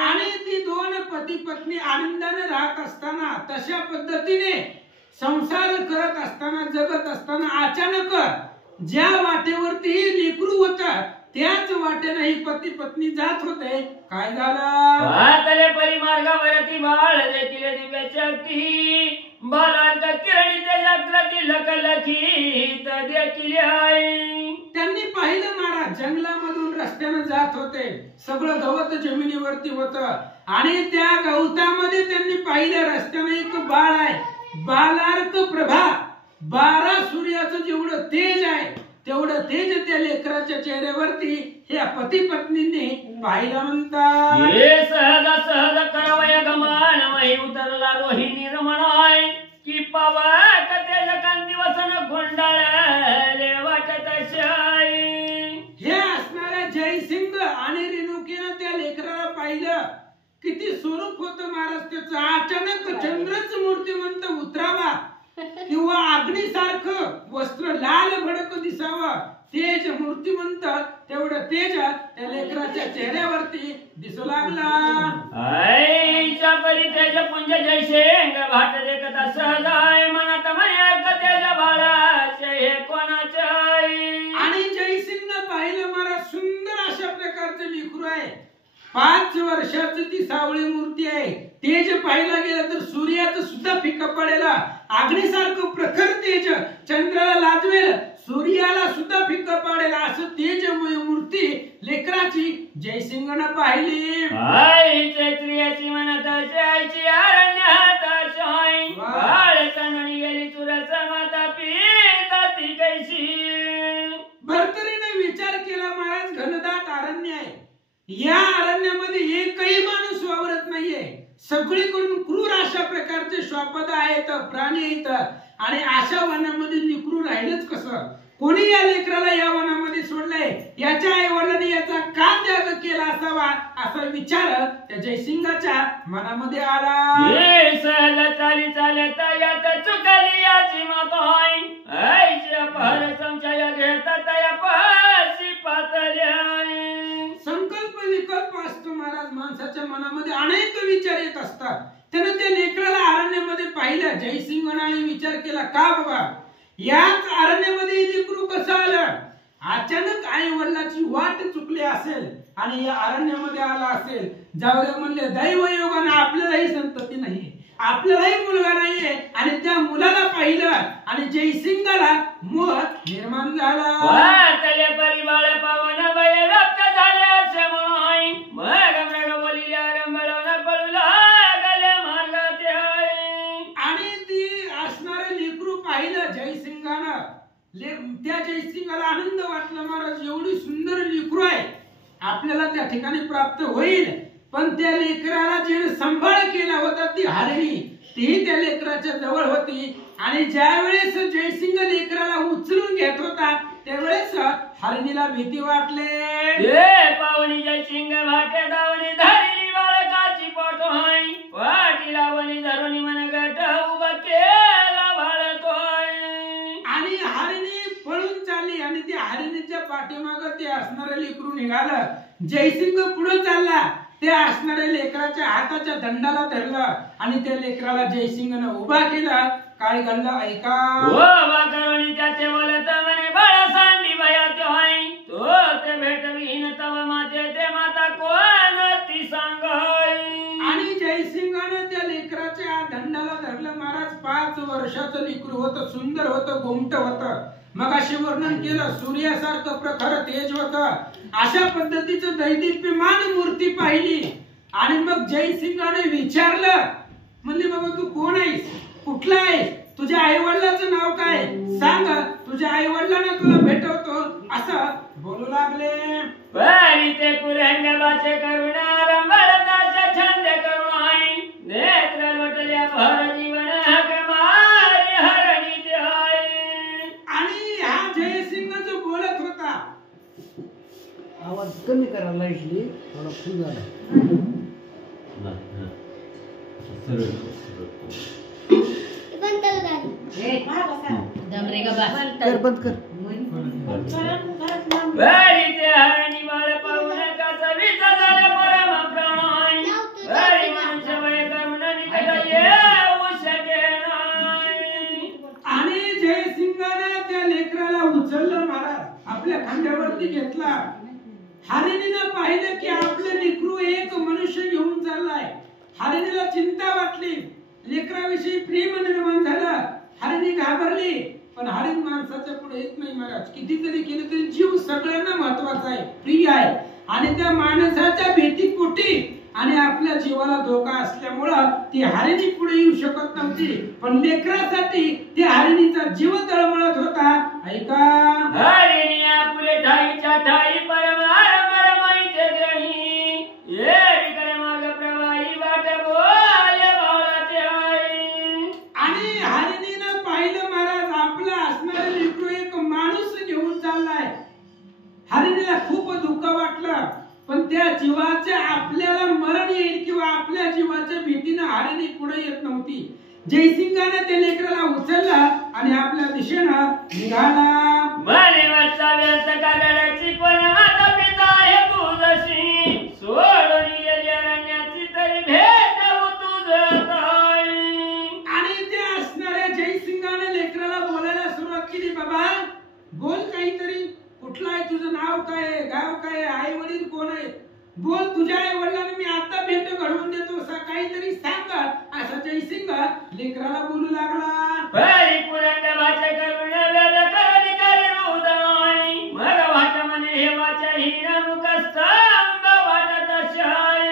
आणि ती 2 पती पत्नी आनंदाने राहत असताना, तशा पद्धतीने संसार करत असताना, जगत असताना अचानक ज्या वाटेवरती लेकरू होता त्याच वाटेने ही पती पत्नी जात होते. काय झालं? पातळे परिमार्गावरती बाळ देखील दिव्य शक्ती. बालांक किरणी ते जागृती लखलखीत देखील आहे. त्यांनी पाहिलं महाराज, जंगलामधून रस्त्याने जात होते. सगळं गवत जमिनीवरती होतं आणि त्या गवतामध्ये त्यांनी पाहिलं रस्त्याने एक बाळ आहे. बालार्क प्रभा, 12 सूर्याचं जेवढं तेज आहे तेवढं तेज त्या लेकराच्या चेहऱ्यावरती ह्या पती पत्नींनी पाहिलं म्हणतात. हे सहज सहज करावया गमान मही उतरला रोहिणी रमणाय. की पावक तेज कांती वसन गोंडाळले वाटत शाई. हे असणाऱ्या जयसिंग आणि रेणुकीनं त्या लेकराला पाहिलं. किती स्वरूप होतं महाराज त्याचं. अचानक चंद्रच मूर्तिमंत उतरावा किंवा अग्नीसारखं वस्त्र लाल भडक दिसावं, तेज मूर्तिमंत तेवढं तेज त्या लेकराच्या चेहऱ्यावरती दिसू लागला. आईच्या परी तेज पुंज जैसे भाट देखता सहजाय मनात मयाक तेज बाळाचे हे कोणाचे. आणि जयसिंगनं पाहिलं मला सुंदर अशा प्रकारचं लेकरू आहे. 5 वर्षाची ती सावळी मूर्ती आहे. तेज पाहिला गेलं तर सूर्याचं सुद्धा फिकं पडेल. अग्नीसारखं प्रखर तेज चंद्राला लाजवेल, सूर्याला सुद्धा फिकं पडेल असं तेजमय मूर्ती लेकराची जयसिंगनं पाहिली. आई चैत्रियाची मनात आईची अरण्यात आशाई बाळ कणणी गेली चुराचा माता पिता ती कैशी. भरतरीने विचार केला, महाराज घनदाट अरण्य आहे. या अरण्यामध्ये एकही माणूस वावरत नाहीये. सगळीकडून क्रूर अशा प्रकारचे श्वापद आहेत, प्राणी आहेत. आणि अशा वनामध्ये लेकरू राहिलंच कसं? कोणी या लेकराला या वनामध्ये सोडलंय? याच्या आई वडिलांनी याचा का त्याग केला असावा असा विचार त्या जयसिंगाच्या मनामध्ये आला. सहज चाली चालत यात चुकली याची मात होय. आईच्या पहर संचय घेतात या पाशी पातळी. संकल्प विकल्प असतो महाराज. माणसाच्या मनामध्ये अनेक विचार येत असतात. त्यानं त्या लेकराला अरण्यामध्ये पाहिलं. जयसिंगने विचार केला, का बाबा याच अरण्यामध्ये लेकरू कसं आलं? अचानक आई वडिलाची वाट चुकली असेल आणि या अरण्यामध्ये आला असेल. जाऊ दे म्हणले, दैवयोगाने आपल्यालाही संतती नाही, आपल्यालाही मुलगा नाहीये. आणि त्या मुलाला पाहिलं आणि जयसिंगाला मोह निर्माण झाला. वाटले परिबाळ पावन बळे व्याप्त झाले असे म्हणून मग मृग बोलिल्या रंबळवून पळू लागले मार्गात. आणि ती असणारे लेकरू पाहिलं जयसिंगानं. त्या जयसिंगाला आनंद वाटला, महाराज एवढी सुंदर लेकरू आहे, आपल्याला त्या ठिकाणी प्राप्त होईल. पण त्या लेकराला जे सांभाळ केला होता ती हरिणी, ती त्या लेकराच्या जवळ होती. आणि ज्या वेळेस जयसिंग लेकराला उचलून घेत होता त्यावेळेस हरिणीला भीती वाटले. पावनी जयसिंग भाटे दावणी धरली बाळकाची पोट होय. वाटीला वनी धरुणी मन गट उभा केला बाळतोय. आणि हरिणी पळून चालली आणि त्या हरिणीच्या पाठीमाग ते असणारे लेकरू निघालं. जयसिंग पुढे चालला, त्या असणाऱ्या लेकराच्या हाताच्या दंडाला धरलं आणि त्या लेकराला जयसिंगनं उभा केला. काय घडलं ऐका. त्याचे बोलत म्हणे बाळा सांडी भयात होय. तो ते भेटविहीन तव माते ते माता कोण ती सांग. आणि जयसिंगानं त्या लेकराच्या दंडाला धरलं. महाराज 5 वर्षाचं लेकरू होतं, सुंदर होतं, गोमट होतं. मग अशी वर्णन केलं, सूर्यासारखं प्रखर तेज होतं. अशा पद्धतीचं दैदिप्यमान मूर्ती पाहिली. आणि मग जयसिंगाने विचारलं, म्हणले बाबा तू कोण आहेस, कुठला आहेस, तुझ्या आई वडिलांचं नाव काय सांग, तुझ्या आई वडिलांना तुला भेटवतो असं बोलू लागले. परी ते कुरंगबाचे करुणा रंबळताच्या छंद करुणाई नेत्र लोटल्या भर जीवन मारी हरणी ते आहे. आणि हा जयसिंग जो बोलत होता, आवाज कमी करायला इथली थोडा फुल झाला. बंद कर. बरी ते हरणी बाळ पाहून कसा विचा झाला परम प्राण. बरी मनुष्य वय करुण निकट येऊ शके नाही. आणि जयसिंगाने त्या लेकराला उचललं, महाराज आपल्या खांद्यावरती घेतला. हरिणीनं पाहिलं की आपलं लेकरू एक मनुष्य घेऊन चाललाय. हरिणीला चिंता वाटली, लेकराविषयी प्रेम निर्माण झालं. हरिणी घाबरली, पण हरिण माणसाच्या पुढे येत नाही महाराज. कितीतरी केलं तरी जीव सगळ्यांना महत्वाचा आहे, प्रिय आहे. आणि त्या माणसाच्या भीतीपोटी आणि आपल्या जीवाला धोका असल्यामुळं ती हरिणी पुढे येऊ शकत नव्हती. पण लेकरासाठी त्या हरिणीचा जीव तळमळत होता. ऐका. हरिणी आपुले ठाईच्या ठाई परम आरंभर माहिती देही. ये रिकडे मार्ग प्रवाही वाट बोले बाळाते आहे. आणि हरिणीनं पाहिलं महाराज आपलं असणारं लेकरू एक माणूस घेऊन चाललाय. हरिणीला खूप दुःख वाटलं, पण त्या जीवाच्या आपल्याला मरण येईल किंवा आपल्या जीवाच्या भीतीनं हरिणी पुढे येत नव्हती. जयसिंगाने त्या लेकराला उचललं आणि आपल्या निघाला. मानेवरचा व्यर्थ काढण्याची पण माता पिता आहे तुझशी सोडून गेली अरण्याची तरी भेटावं तुझं ताई. आणि ते असणाऱ्या जयसिंगाने लेकराला बोलायला सुरुवात केली. बाबा बोल काहीतरी, कुठलं आहे तुझं नाव, काय आहे, गाव काय आहे, आई वडील कोण आहे, बोल, तुझ्या आई वडिलांना मी आता भेट घडवून देतो, काहीतरी सांग. असा जयसिंग लेकराला बोलू लागला. बरी पुरंद भाषा करून वेद कलिकारी उदय मग भाषामध्ये हे वाचा हिरमुख स्तंभ वाटत अशाय.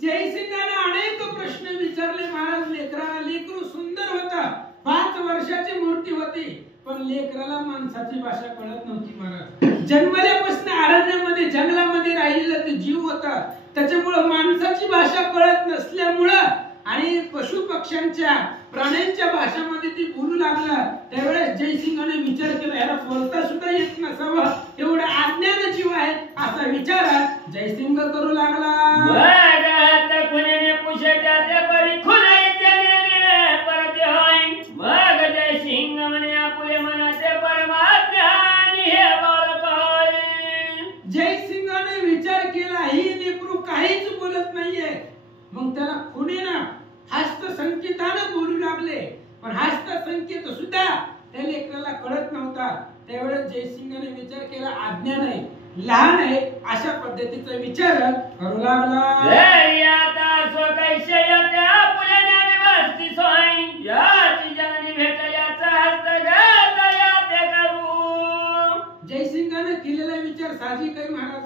जयसिंगाने अनेक प्रश्न विचारले महाराज लेकराला. लेकरू सुंदर होता, 5 वर्षाची मूर्ती होती, पण लेकराला माणसाची भाषा कळत नव्हती महाराज. जन्मल्यापासून अरण्यामध्ये जंगलामध्ये राहिलेला ते जीव होता, त्याच्यामुळे माणसाची भाषा कळत नसल्यामुळं आणि पशु पक्ष्यांच्या प्राण्यांच्या भाषेमध्ये ती बोलू लागला. त्यावेळेस जयसिंगाने विचार केला, याला बोलता सुद्धा येत नसावं, एवढा अज्ञान जीव आहे असा विचार जयसिंग करू लागला. मग जयसिंग म्हणे आपुले मनाचे परमाज्ञानी हे बाळक. जयसिंगाने विचार केला, ही लेकरू काहीच बोलत नाहीये. मग त्याला खुणेनं हस्तसंकेतानं बोलू लागले, पण हस्तसंकेत सुद्धा त्या लेकराला कळत नव्हता. त्यावेळेस जयसिंगाने विचार केला, अज्ञान आहे, लहान आहे, अशा पद्धतीचा विचार करू लागला. जयसिंगाने केलेला विचार साहजिक आहे महाराज.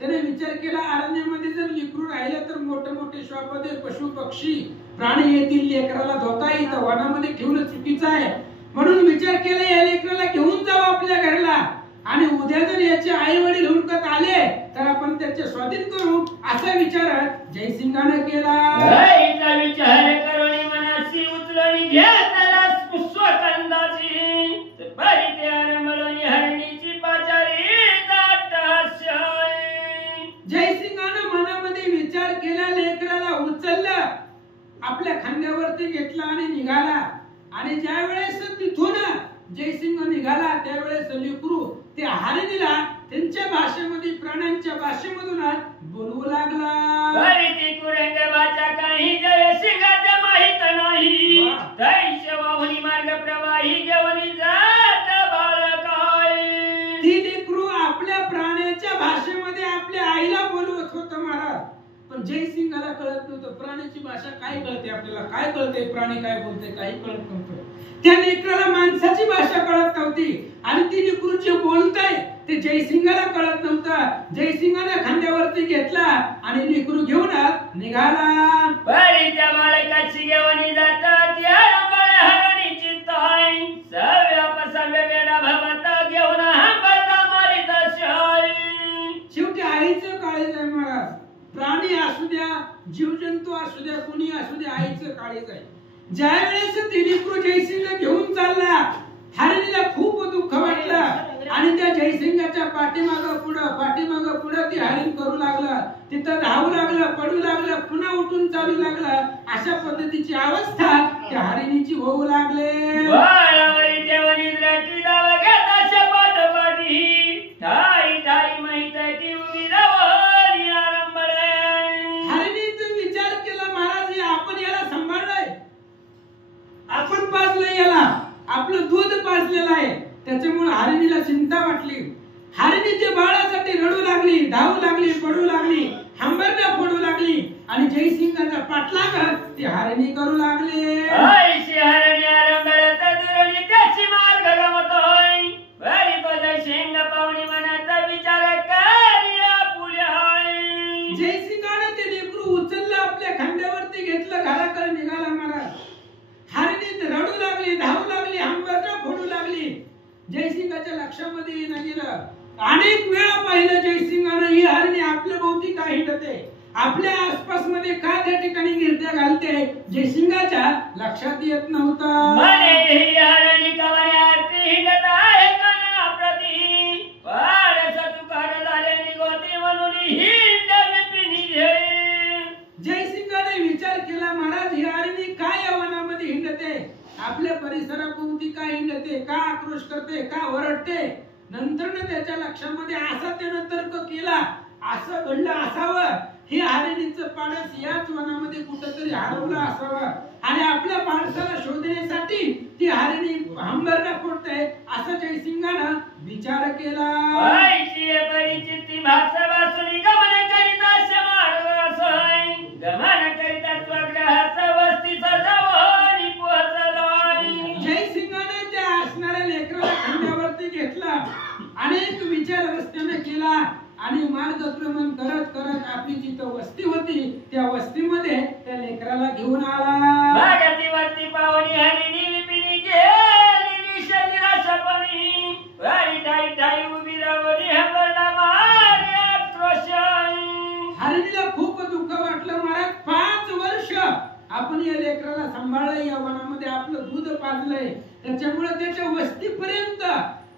त्याने विचार केला, अरण्यामध्ये जर लेकरू राहिलं तर मोठे मोठे श्वापदे पशु पक्षी प्राणी येतील, लेकराला धोका येईल, वनामध्ये ठेवणं चुकीचं आहे. म्हणून विचार केला, या लेकराला घेऊन जाऊ आपल्या घरला, आणि उद्या जर याचे आई वडील हुडकत आले तर आपण त्याचे स्वाधीन करू, असा विचार जयसिंगाने केला. विचार करून मनाशी उचलून घेतला स्वकंदाची बरी तयार मिळून हरणीची पाचारी जयसिंगाने मनामध्ये विचार केला, लेकराला उचललं, आपल्या खांद्यावरती घेतला आणि निघाला. आणि ज्या वेळेस तिथून जयसिंग निघाला त्यावेळेस लेकरू ते हरणीला त्यांच्या भाषेमध्ये प्राण्यांच्या भाषेमधून बोलवू लागला. काही जयसिंगाचे माहित नाही, दैशवाहुनी मार्ग प्रवाही घेऊन जात बाळकाय. ती लेकरू आपल्या प्राण्याच्या भाषेमध्ये आपल्या आईला बोलवत होतं महाराज, पण जयसिंगाला कळत नव्हतं. प्राण्याची भाषा काय कळते आपल्याला, काय कळते प्राणी काय बोलते, काही कळत नव्हतं. त्या लेकराला माणसाची भाषा कळत नव्हती, आणि ती लेकरू जे बोलतंय ते जयसिंगाला कळत नव्हतं. जयसिंगाने खांद्यावरती घेतला आणि लेकरू घेऊन निघाला. बरी त्या बाळकाची घेऊन जातात या हरणीची ताई सव्या वेडा भवता घेऊन हंबरला मारित अशाय. शेवटी आईचं काळीज आहे महाराज. प्राणी असू द्या, जीवजंतू असू द्या, कुणी असू द्या, आईचं काळीज आहे. ज्या वेळेस ती लेकरू जयसिंग घेऊन चालला, हरणीला खूप दुःख वाटलं, आणि त्या जयसिंगाच्या पाठीमागं पुढं ती हरिण करू लागलं. तिथं धावू लागलं, पडू लागलं, पुन्हा उठून चालू लागलं. अशा पद्धतीची अवस्था त्या हरिणीची होऊ लागले. हरिणीचा विचार केला, महाराज आपण याला सांभाळलंय, आपण पाजलंय याला, आपलं दूध पाजलेलं आहे. त्याच्यामुळे हरिणीला चिंता वाटली. हरिणी त्या बाळासाठी रडू लागली, धावू लागली, पडू लागली, हंबरण्या फोडू लागली, आणि जयसिंगाचा पाठलाग ती हरिणी करू लागली. जयसिंगाने ते लेकरू उचललं, आपल्या खांद्यावरती घेतलं, घराकडे निघाला महाराज. हरिणी रडू लागली, धावू लागली, हंबरण्या फोडू लागली. जयसिंगाच्या लक्षामध्ये येणं गेलं. अनेक वेळा पाहिलं जयसिंगाने, ही हरिणी आपल्या भोवती काय हिंडते, आपल्या आसपास मध्ये का त्या ठिकाणी गिरत्या घालते, जयसिंगाच्या लक्षात येत नव्हतं. जयसिंगाने विचार केला, महाराज ही हरिणी काय या वनामध्ये हिंडते, आपल्या परिसराभोवती काय हिंडते, का आक्रोश करते, का ओरडते. नंतर त्याच्या लक्षामध्ये असा त्यानं तर्क केला, असं घडलं असावं, हे हरिणीचं पाडस याच वनामध्ये कुठंतरी हरवलं असावं आणि आपल्या पाडसाला शोधण्यासाठी ती हरिणी हंबरडा फोडते असं जयसिंगानं विचार केला. परिचिती भाषा वाचून गमन करीता शमारवासय गमन करीता स्वग्रहाचा वस्तीचा जवळ पोहोचलाय. जयसिंगाने त्या असणाऱ्या लेकराला खांद्यावरती घेतला, अनेक विचार रस्त्याने केला आणि मार्गक्रमण करत करत आपली जिथं वस्ती होती त्या वस्तीमध्ये त्या लेकराला घेऊन आला. भागती वस्ती पावनी हरिणी विपिनी गेली निराशापणी वारी ठाई ठाई उभी रावणी हंबरडा मारे आक्रोशाई. हरिणीला खूप दुःख वाटलं. महाराज 5 वर्ष आपण या लेकराला सांभाळलंय, या वनामध्ये आपलं दूध पाजलंय, त्याच्यामुळे त्याच्या वस्तीपर्यंत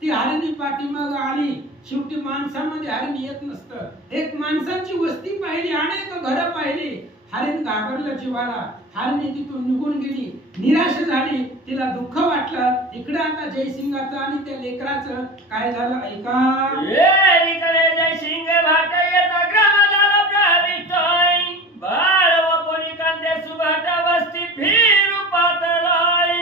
ती हरिणी पाठीमाग आली. शेवटी माणसामध्ये हरिण येत नसतं. एक माणसाची वस्ती पाहिली, अनेक घरं पाहिली, हरिण घाबरलं जीवाला. हरिणी तिथून निघून गेली, निराश झाली, तिला दुःख वाटलं. इकडे आता जयसिंगाचं आणि त्या लेकराचं काय झालं ऐका. जयसिंग भाट येता ग्राम झाला प्रविष्टय बाळ व कोणी कांदे सुभाट वस्ती फिरू पातळाय.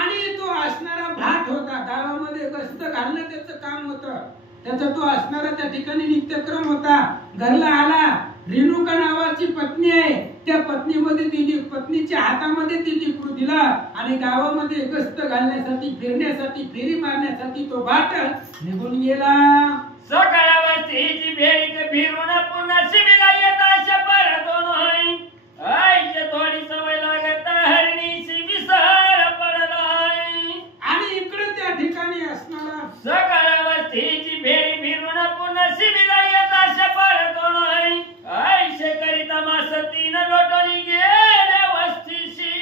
आणि तो असणारा भाट होता, गावामध्ये गस्त घालणं त्याचं काम होतं, त्याचा तो असणारा त्या ठिकाणी नित्यक्रम होता. घरला आला, रेणुका नावाची पत्नी आहे, त्या पत्नीमध्ये पत्नीच्या हातामध्ये ती लिकरू दिला आणि गावामध्ये गस्त घालण्यासाठी, फिरण्यासाठी, फेरी मारण्यासाठी तो भाट निघून गेला. सकाळवस्तीची भेट फिरून पुन्हा शिबिला येता शपथ नाही आईच्या थोडी सवय लागत हरणीची विसर पडलाय. आणि इकडे त्या ठिकाणी असणारा सकाळवस्तीची भेट फिरून पुन्हा शिबिला येता शपथ नाही आईशे करिता मास 3 लोटोनी गेल्या वस्तीशी.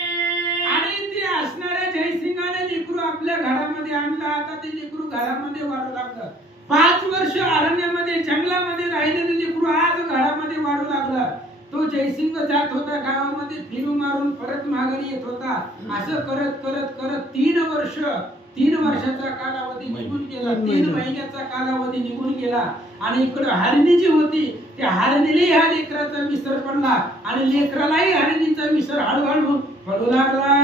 आणि ती असणाऱ्या जयसिंगाने लिकरू आपल्या घरामध्ये आणला. आता ते लिकरू घरामध्ये वाढू लागलं. 5 वर्ष अरण्यामध्ये जंगलामध्ये राहिलेलं लिकरू आज घरामध्ये वाढू लागलं. तो जयसिंग जात होता गावामध्ये, फिरू मारून परत माघारी येत होता. असं करत करत करत 3 वर्षाचा कालावधी निघून गेला, 3 महिन्याचा कालावधी निघून गेला. आणि इकडे हरिणी जी होती त्या हरिणीलाही ह्या लेकराचा विसर पडला आणि लेकरालाही हरिणीचा विसर हळूहळू पडू लागला.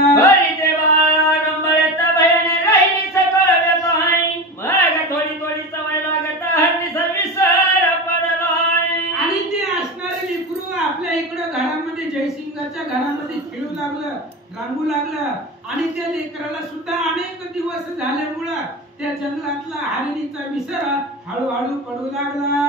थोडी थोडी सवय लागत हरणीचा विसर पडलाय. आणि ते असणारे लेकरू आपल्या इकडे घरामध्ये जयसिंगाच्या घरामध्ये खेळू लागलं, रांगू लागलं. आणि त्या लेकराला सुद्धा अनेक दिवस झाल्यामुळे त्या जंगलातला हरिणीचा विसर हळूहळू पडू लागला.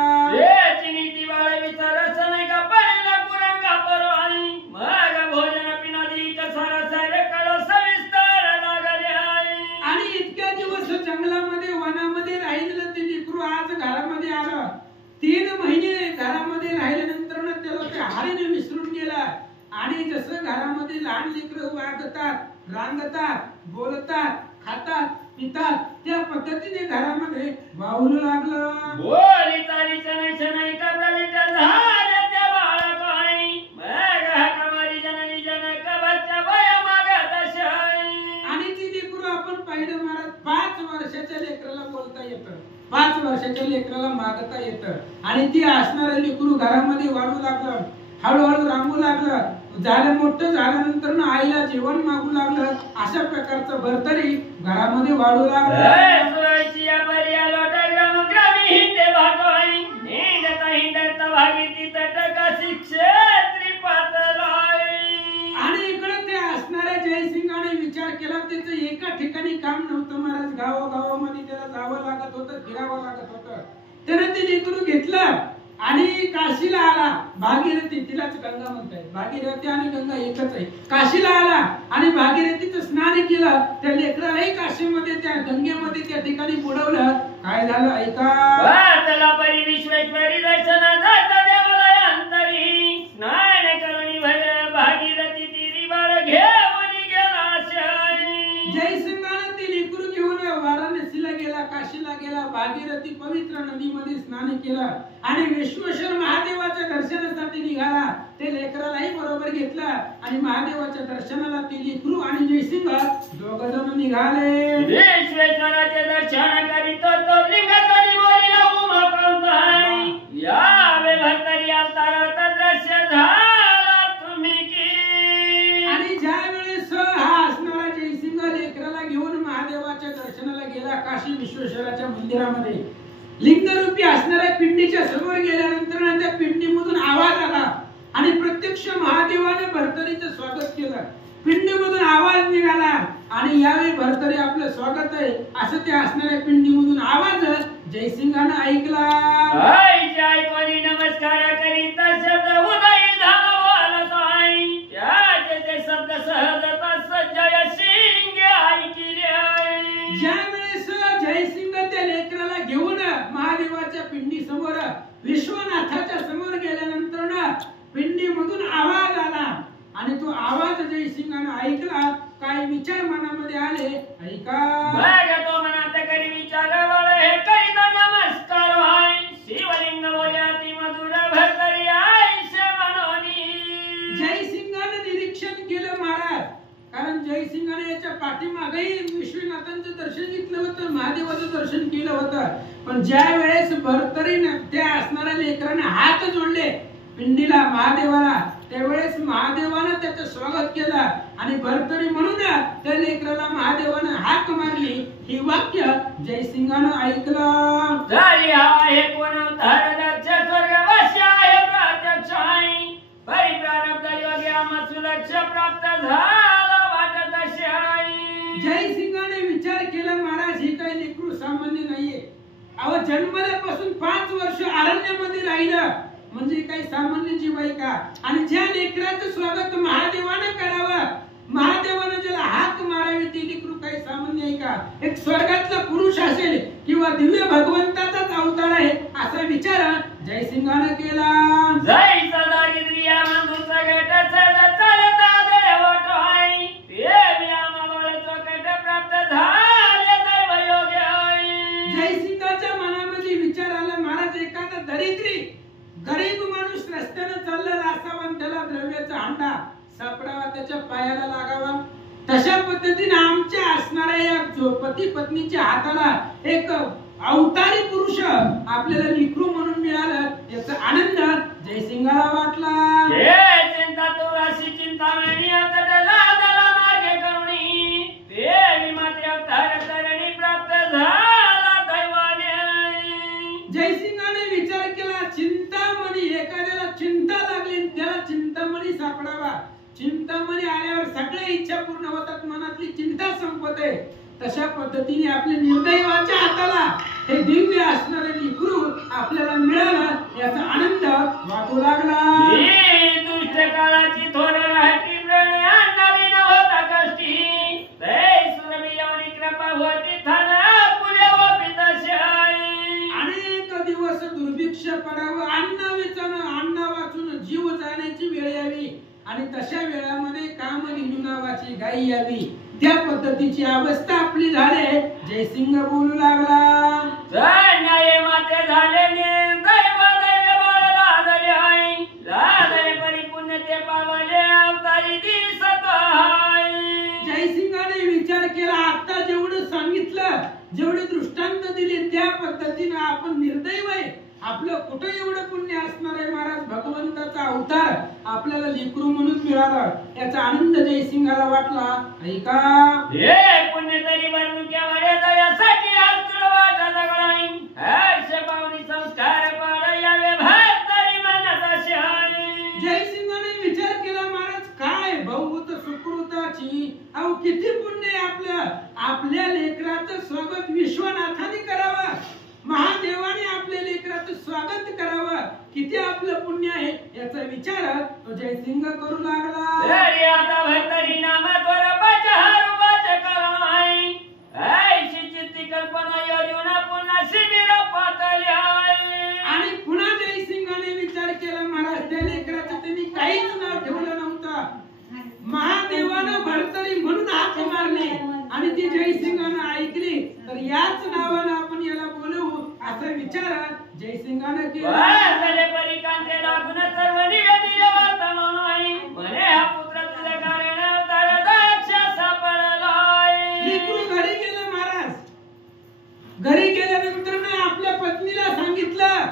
आणि इतक्या दिवस जंगलामध्ये वनामध्ये राहिलेलं ते लेकरू आज घरामध्ये आलं. 3 महिने घरामध्ये राहिल्यानंतर त्याला ते हरिण विसरून गेला. आणि जसं घरामध्ये लहान लेकरं वागतात, रांगतात, बोलतात, खातात, पितात, त्या पद्धतीने घरामध्ये वावरू लागलं. आणि ती लेकरू आपण पाहिलं महाराज 5 वर्षाच्या लेकराला बोलता येतं, 5 वर्षाच्या लेकराला मागता येतं. आणि ती असणारं लेकरू घरामध्ये वाढू लागलं, हळूहळू रांगू लागलं. झालं मोठं झाल्यानंतर आईला जेवण मागू लागलं. अशा प्रकारचं भरतरी घरामध्ये वाढू लागलं. आणि इकडे ते असणाऱ्या जयसिंगाने विचार केला, त्याचं एका ठिकाणी काम नव्हतं महाराज, गावागावामध्ये त्याला जावं लागत होतं, फिरावं लागत होतं. त्याने ते लेकरू घेतलं आणि काशीला आला. भागीरथी, तिलाच गंगा म्हणतात, भागीरथी आणि गंगा एकच आहे. काशीला आला आणि भागीरथीचं स्नान केलं. त्या लेकरालाही काशीमध्ये त्या गंगेमध्ये त्या ठिकाणी बुडवलं. काय झालं ऐका. विश्वेश्वरी दर्शना जाता देवालय अंतरी स्नान करुणी भागीरथी तिरी बाळ घेऊन गेला. जयसिंगाने ती लेकरू घेऊन वाराणसीला गेला, काशीला गेला, भागीरथी पवित्र नदीमध्ये स्नान केलं आणि विश्वेश्वर महादेवाच्या दर्शनासाठी निघाला. ते लेकरालाही बरोबर घेतलं आणि महादेवाच्या दर्शनाला ती लेकरू आणि जयसिंग दोघ जण निघाले. महादेवाच्या दर्शनाला गेला काशी विश्वेश्वराच्या मंदिरामध्ये. लिंगरूपी असणाऱ्या पिंडीच्या समोर गेल्यानंतर त्या पिंडीमधून आवाज आला आणि प्रत्यक्ष महादेवाने भरतरीचं स्वागत केलं. पिंडीमधून आवाज निघाला आणि यावेळी भरतरी आपलं स्वागत आहे असं त्या असणाऱ्या पिंडीमधून आवाज जयसिंगानं ऐकला. ऐकून नमस्कार करीता शब्द उदय झाला बोलतोय, त्याचे ते शब्द सहजतच जयसिंग ऐकले. ज्यावेळेस जयसिंग त्या लेकराला घेऊन महादेवाच्या पिंडी समोर विश्वनाथाच्या समोर गेल्यानंतर ना पिंडीमधून आवाज आला आणि तो आवाज जयसिंगानं ऐकला. काय विचार मनामध्ये आले ऐका. तो मनात करी विचार हे करीता नमस्कार हाय, शिवलिंग बोल्या ती मधुर भरतरी आईशे मनोनी. जयसिंगानं निरीक्षण केलं महाराज, कारण जयसिंगाने याच्या पाठीमागेही विश्वनाथांचं दर्शन घेतलं होतं, महादेवाचं दर्शन केलं होतं. पण ज्या वेळेस भरतरीने त्या असणाऱ्या लेकराने हात जोडले पिंडीला महादेवाला, त्यावेळेस महादेवानं त्याचं स्वागत केलं आणि भरतरी म्हणून त्या लेकराला महादेवानं हाक मारली. ही वाक्य जयसिंगानं ऐकलं. जरी आहे कोण धरदक्ष स्वर्गवासी आहे प्रत्यक्ष आहे, परिप्रारब्ध योगी आम्हा लक्ष प्राप्त झाला वाटत असे आहे. जयसिंगाने विचार केला महाराज ही काही लेकरू सामान्य नाहीये. अहो जन्मल्यापासून 5 वर्ष अरण्यामध्ये राहिलं म्हणजे काही सामान्य जीव आहे का? आणि ज्या लेकराचं स्वागत महादेवाने करावं, महादेवाने ज्याला हाक मारावी ती लेकरू काही सामान्य आहे का? एक स्वर्गातला पुरुष असेल किंवा दिव्य भगवंताचाच अवतार आहे असा विचार जयसिंगाने केला. जय सदारिद्रिया बंधूचा गट चालता देवट आहे, देवी आम्हाला चोकट प्राप्त झाले दैव योग आहे. जयसिंगाच्या मनामध्ये विचार आला महाराज एखादा दरिद्री गरीब माणूस रस्त्याने चाललेला असावा आणि त्याला द्रव्याचा हांडा सापडावा, त्याच्या पायाला लागावा. तशा पद्धतीने आमच्या असणाऱ्या या पती पत्नीच्या हाताला एक अवतारी पुरुष आपल्याला लेकरू म्हणून मिळालं याचा आनंद जयसिंगाला वाटला. चिंता तू राशी चिंतामणी अतडला दला मार्गे करुणी, देवी माते अवतार करणी प्राप्त झाला दैवाने. जयसिंगाने विचार केला चिंतामणी, एखाद्याला चिंता लागली त्याला चिंतामणी सापडावा. चिंतामणी आल्यावर सगळ्या इच्छा पूर्ण होतात, मनातली चिंता संपते. तशा पद्धतीने आपल्या निर्दैवाच्या हाताला हे दिव्य असणारे लेकरू आपल्याला मिळालं याचा आनंद वाटू लागला. दुष्ट काळाची थोर राहती प्रणय नवीन होता कष्टी, ते सुरभियावरी कृपा होती थाना पुढे ओपितशी. अनेक दिवस दुर्भिक्ष पडावं, अन्न वाचून जीव जाण्याची वेळ यावी आणि तशा वेळामध्ये कामधेनू नावाची गाई यावी, त्या पद्धतीची अवस्था आपली झाली. जयसिंग बोलू लागला. न्याय माते झाले दैव दैव बाळ लादले आहे, लादले परिपुण्य ते पावले अवतारी दिसत आहे. जयसिंगाने विचार केला आता जेवढं सांगितलं, जेवढे दृष्टांत दिले त्या पद्धतीने आपण निर्दैव आहे. आपलं कुठे एवढं पुण्य असणार आहे महाराज, भगवंताचा अवतार आपल्याला लेकरू म्हणून मिळाला याचा आनंद जयसिंगाला वाटला. ऐका हे पुण्य तरी वर्णुक्या वडे दयासाठी आतुर वाटा दगडाई, हर्ष पावनी संस्कार पाड यावे भक्तरी मनात असे आहे. जयसिंगाने विचार केला महाराज काय भौत सुकृताची, अहो किती पुण्य आहे आपल्या लेकराचं स्वागत विश्वनाथाने करावं, महादेवाने आपल्या लेकराचं स्वागत करावं, किती आपलं पुण्य आहे याचा विचार तो जयसिंग करू लागला. आता भक्तरी नामाद्वारा बचार वाचकाय, ऐशी चित्ती कल्पना योजना पुन्हा शिबिर पातळी आहे. आणि पुन्हा जयसिंगाने विचार केला महाराज त्या लेकराचं त्यांनी काहीच नाव ठेवलं नव्हतं, महादेवानं भरतरी म्हणून हाक मारली आणि ती जयसिंगानं ऐकली तर याच नावानं आपण याला बोलवू असा विचार जयसिंगानं केला. परिकांते लागून सर्व निवेदिले वर्तमान आहे, म्हणे हा पुत्र तुझ्या कारण अवतार दक्ष सापडलाय. लेकरू घरी गेलं महाराज. घरी गेल्यानंतर आपल्या पत्नीला सांगितलं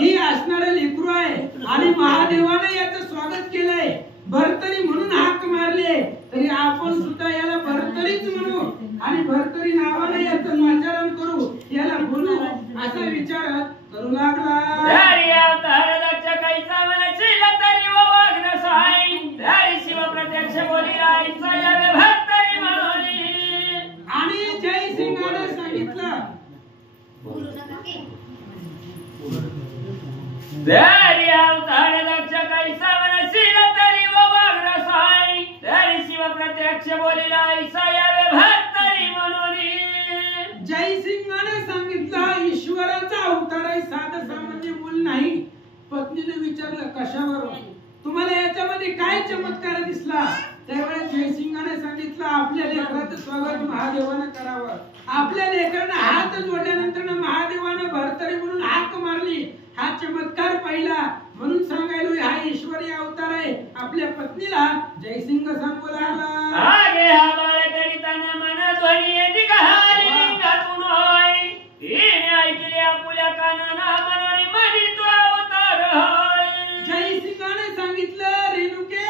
ही असणारं लेकरू आहे आणि महादेवाने याचं स्वागत केलंय, भरतरी म्हणून हाक मारले तरी आपण सुद्धा याला भरतरीच म्हणू. आणि भरतरी नावाने याचं आचरण करू, याला बोलू असा विचार करू लागला. तरी अवतार दक्ष कैसा मनशील तरी व वाग्र सहाय, तरी शिव प्रत्यक्ष बोलिला ऐसा यावे भरतरी म्हणोनी. आणि जयसिंहाने सांगितलं, तरी अवतार दक्ष कैसा मनशील तरी व वाग्र सहाय, तरी शिव प्रत्यक्ष बोलिला ऐसा यावे भरतरी म्हणोनी. जयसिंहाने सांगितलं, ईश्वराचा अवतार आहे, साधं सामान्य मूल नाही. पत्नीने विचारलं, कशावर? तुम्हाला याच्यामध्ये काय चमत्कार दिसला? त्यावेळेस जयसिंहाने सांगितलं, आपल्या लेकराचं स्वागत महादेवानं करावं. आपल्या लेकरानं हात जोडल्यानंतर महादेवानं भरतरी म्हणून हाक मारली. हा चमत्कार पाहिला म्हणून सांगायलो हा ईश्वरी अवतार आहे. आपल्या पत्नीला जयसिंह सांगू लागला, आगे हा बाळ करीताना मन ध्वनी येती गहारी लिंगातून होय, हिने ऐकले आपुल्या कानाना मनोनी मनी तो अवतार होय. जयसिंहाने सांगितलं, रेणुके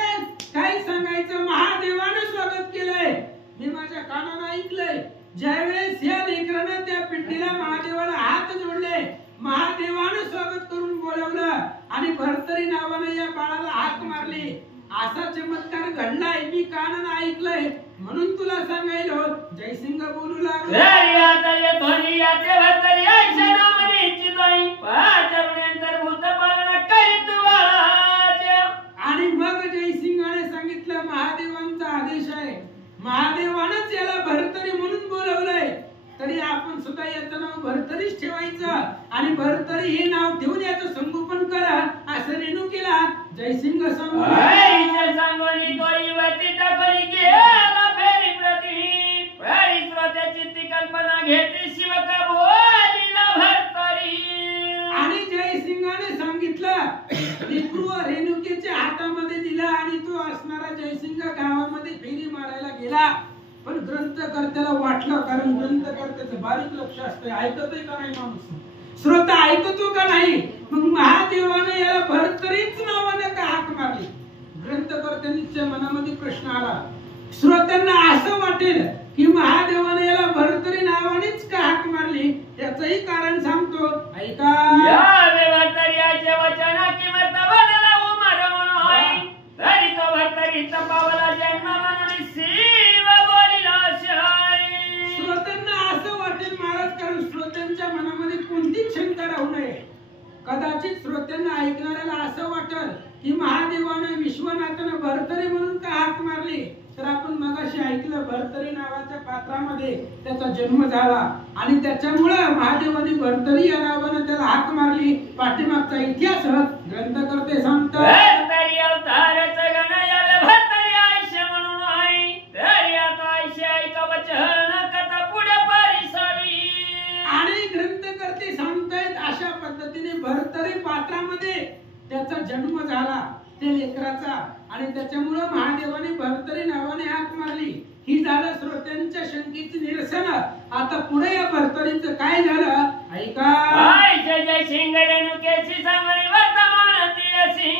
काय सांगायचं, महादेवानं स्वागत केलंय. मी माझ्या कानानं ऐकलंय. ज्यावेळेस या लेकरानं त्या पिंडीला महादेवाला हात जोडले, महादेवानं स्वागत करून बोलवलं आणि भरतरी नावानं या बाळाला हाक मारली. असा चमत्कार घडलाय, मी कानानं ऐकलंय म्हणून तुला सांगायलो. जयसिंह बोलू लागला, तरी आता ये ध्वनी याते भरतरी ऐशा नामने इच्छितोय, पाचरण्यांतर भूत पालन करीत वाचे. आणि मग जयसिंहाने सांगितलं, महादेवांचा आदेश आहे, महादेवानंच याला भरतरी म्हणून बोलवलंय, तरी आपण सुद्धा याचं नाव भरतरीच ठेवायचं आणि भरतरी हे नाव ठेवून याचं संगोपन करा असं रेणुकेला जयसिंह सांगू सांगोनी कोईवती टाकली गेला फेरी प्रती, फेरी श्रोत्याची ती कल्पना घेते शिव का बोलिला भरतरी. आणि जयसिंहाने सांगितलं, लेकरू रेणुकेच्या हातामध्ये दिला आणि तो असणारा जयसिंह गावामध्ये फेरी मारायला गेला. पण ग्रंथकर्त्याला वाटलं, कारण ग्रंथकर्त्याचं बारीक लक्ष असतं, ऐकतोय का नाही माणूस, श्रोता ऐकतो का नाही. मग महादेवानं याला भरतरीच नावानं का हाक मारली. ग्रंथकर्त्यांच्या मनामध्ये प्रश्न आला, श्रोत्यांना असं वाटेल की महादेवानं याला भरतरी नावानेच का हाक मारली. याचंही कारण सांगतो, ऐका. भरतरीचे वचन किंमत बदला उमर म्हणून होय, तरी तो भरतरी तपावला जन्म म्हणून शिव बोलिला शाय. श्रोत्यांना असं वाटेल महाराज, कारण श्रोत्यांच्या मनामध्ये कोणतीच शंका राहू नये. कदाचित श्रोत्यांना ऐकणाऱ्याला असं वाटल की महादेवानं विश्वनाथानं भरतरी म्हणून का हाक मारली. तर आपण मगाशी ऐकलं, भरतरी नावाच्या पात्रामध्ये त्याचा जन्म झाला आणि त्याच्यामुळे महादेवाने भरतरी या नावानं त्याला हाक मारली. पाठीमागचा इतिहास ग्रंथकर्ते सांगतात. भरतरी अवताराचं गण यावे भरतरी आयुष्य म्हणून आहे, तरी आता आयुष्य ऐका वचन कथा पुढे परिसावी. आणि ग्रंथकर्ते सांगतायत अशा पद्धतीने भरतरी पात्रामध्ये त्याचा जन्म झाला त्या लेकराचा आणि त्याच्यामुळे महादेवाने भरतरी नावाने हाक मारली. ही झालं श्रोत्यांच्या शंकेची निरसन. आता पुढे या भरतरीचं काय झालं ऐका. जय सिंह रेणुकेची सांगणी वर्तमान ती अशी,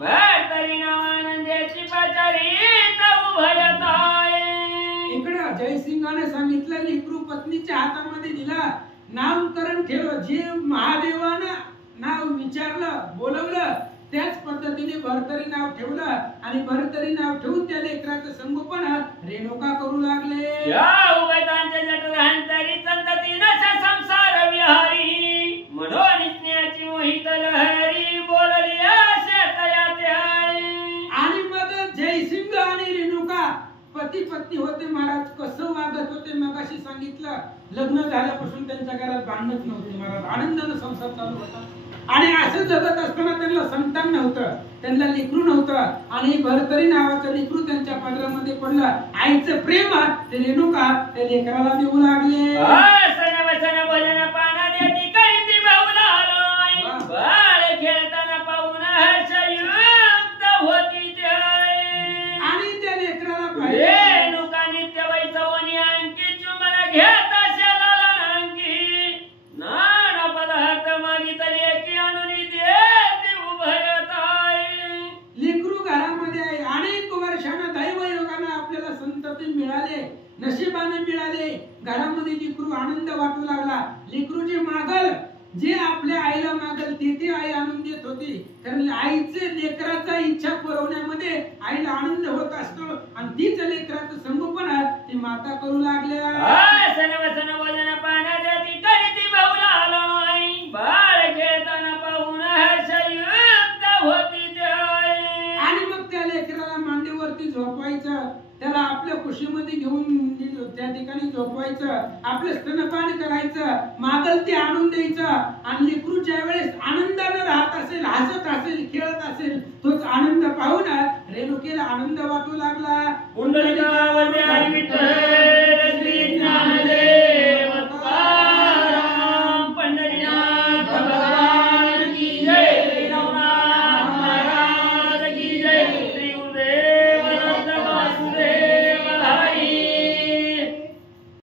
भरतरी नावानंदेची पाचारी उभयत आहे. इकडं जयसिंहाने सांगितलं, लेकरू पत्नीच्या हातामध्ये दिला, नामकरण ठेवलं. जे महादेवानं नाव विचारलं बोलवलं त्याच पद्धतीने भरतरी नाव ठेवलं आणि भरतरी नाव ठेवून त्या लेकराचं संगोपन रेणुका करू लागले. या उभयतांच्या जठरांतरी संतती नशा संसार विहारी, मनोनी स्नेहाची मोहित लहरी बोलली असे तयाते आहे. आणि मग जयसिंह आणि रेणुका पती पत्नी होते महाराज. कसं वागत होते मगाशी सांगितलं, लग्न झाल्यापासून त्यांच्या घरात भांडणच नव्हते महाराज, आनंदाने संसार चालू होता. आणि असं जगत असताना त्यांना संतान नव्हतं, त्यांना लेकरू नव्हतं आणि भरतरी नावाचं लेकरू त्यांच्या पदरामध्ये पडलं. आईचं प्रेम ते रेणुका त्या लेकराला देऊ लागले. सण वचन भजन पाना देती करीती भाऊला आलोय, बाळ खेळताना पाहून हर्षयुक्त होती ते. आणि त्या लेकराला रेणुका नित्य वैसवनी अंकी चुंबन घेत शेलाला अंकी, नाना पदार्थ मागितले की आणून देती उभयत आहे. लेकरू घरामध्ये आहे. अनेक वर्षांना दैवयोगानं आपल्याला संतती मिळाले, नशिबाने मिळाले. घरामध्ये लेकरू आनंद वाटू लागला. लेकरू जे मागल, जे आपल्या आईला मागल ते आई आणून देत होती. कारण आईचे लेकराचा इच्छा पुरवण्यामध्ये आईला आनंद होत असतो आणि तीच लेकराचं संगोपन ती माता करू लागल्या. सनवसन वजन पाण्याची करीती भाऊला आलो नाही. बाळ खेळताना पाहून हर्षयुक्त होती ते आई. आणि मग त्या लेकराला मांडीवरती झोपवायचं, त्याला आपल्या कुशीमध्ये घेऊन त्या ठिकाणी झोपवायचं, आपलं स्तनपान करायचं, मागल ते आणून द्यायचं. आणि लेकरू ज्या वेळेस आनंदानं राहत असेल, हसत असेल, खेळत असेल, तोच आनंद पाहून रेणुकेला आनंद वाटू लागला. पुंडलिका वंदे आई विठ्ठल.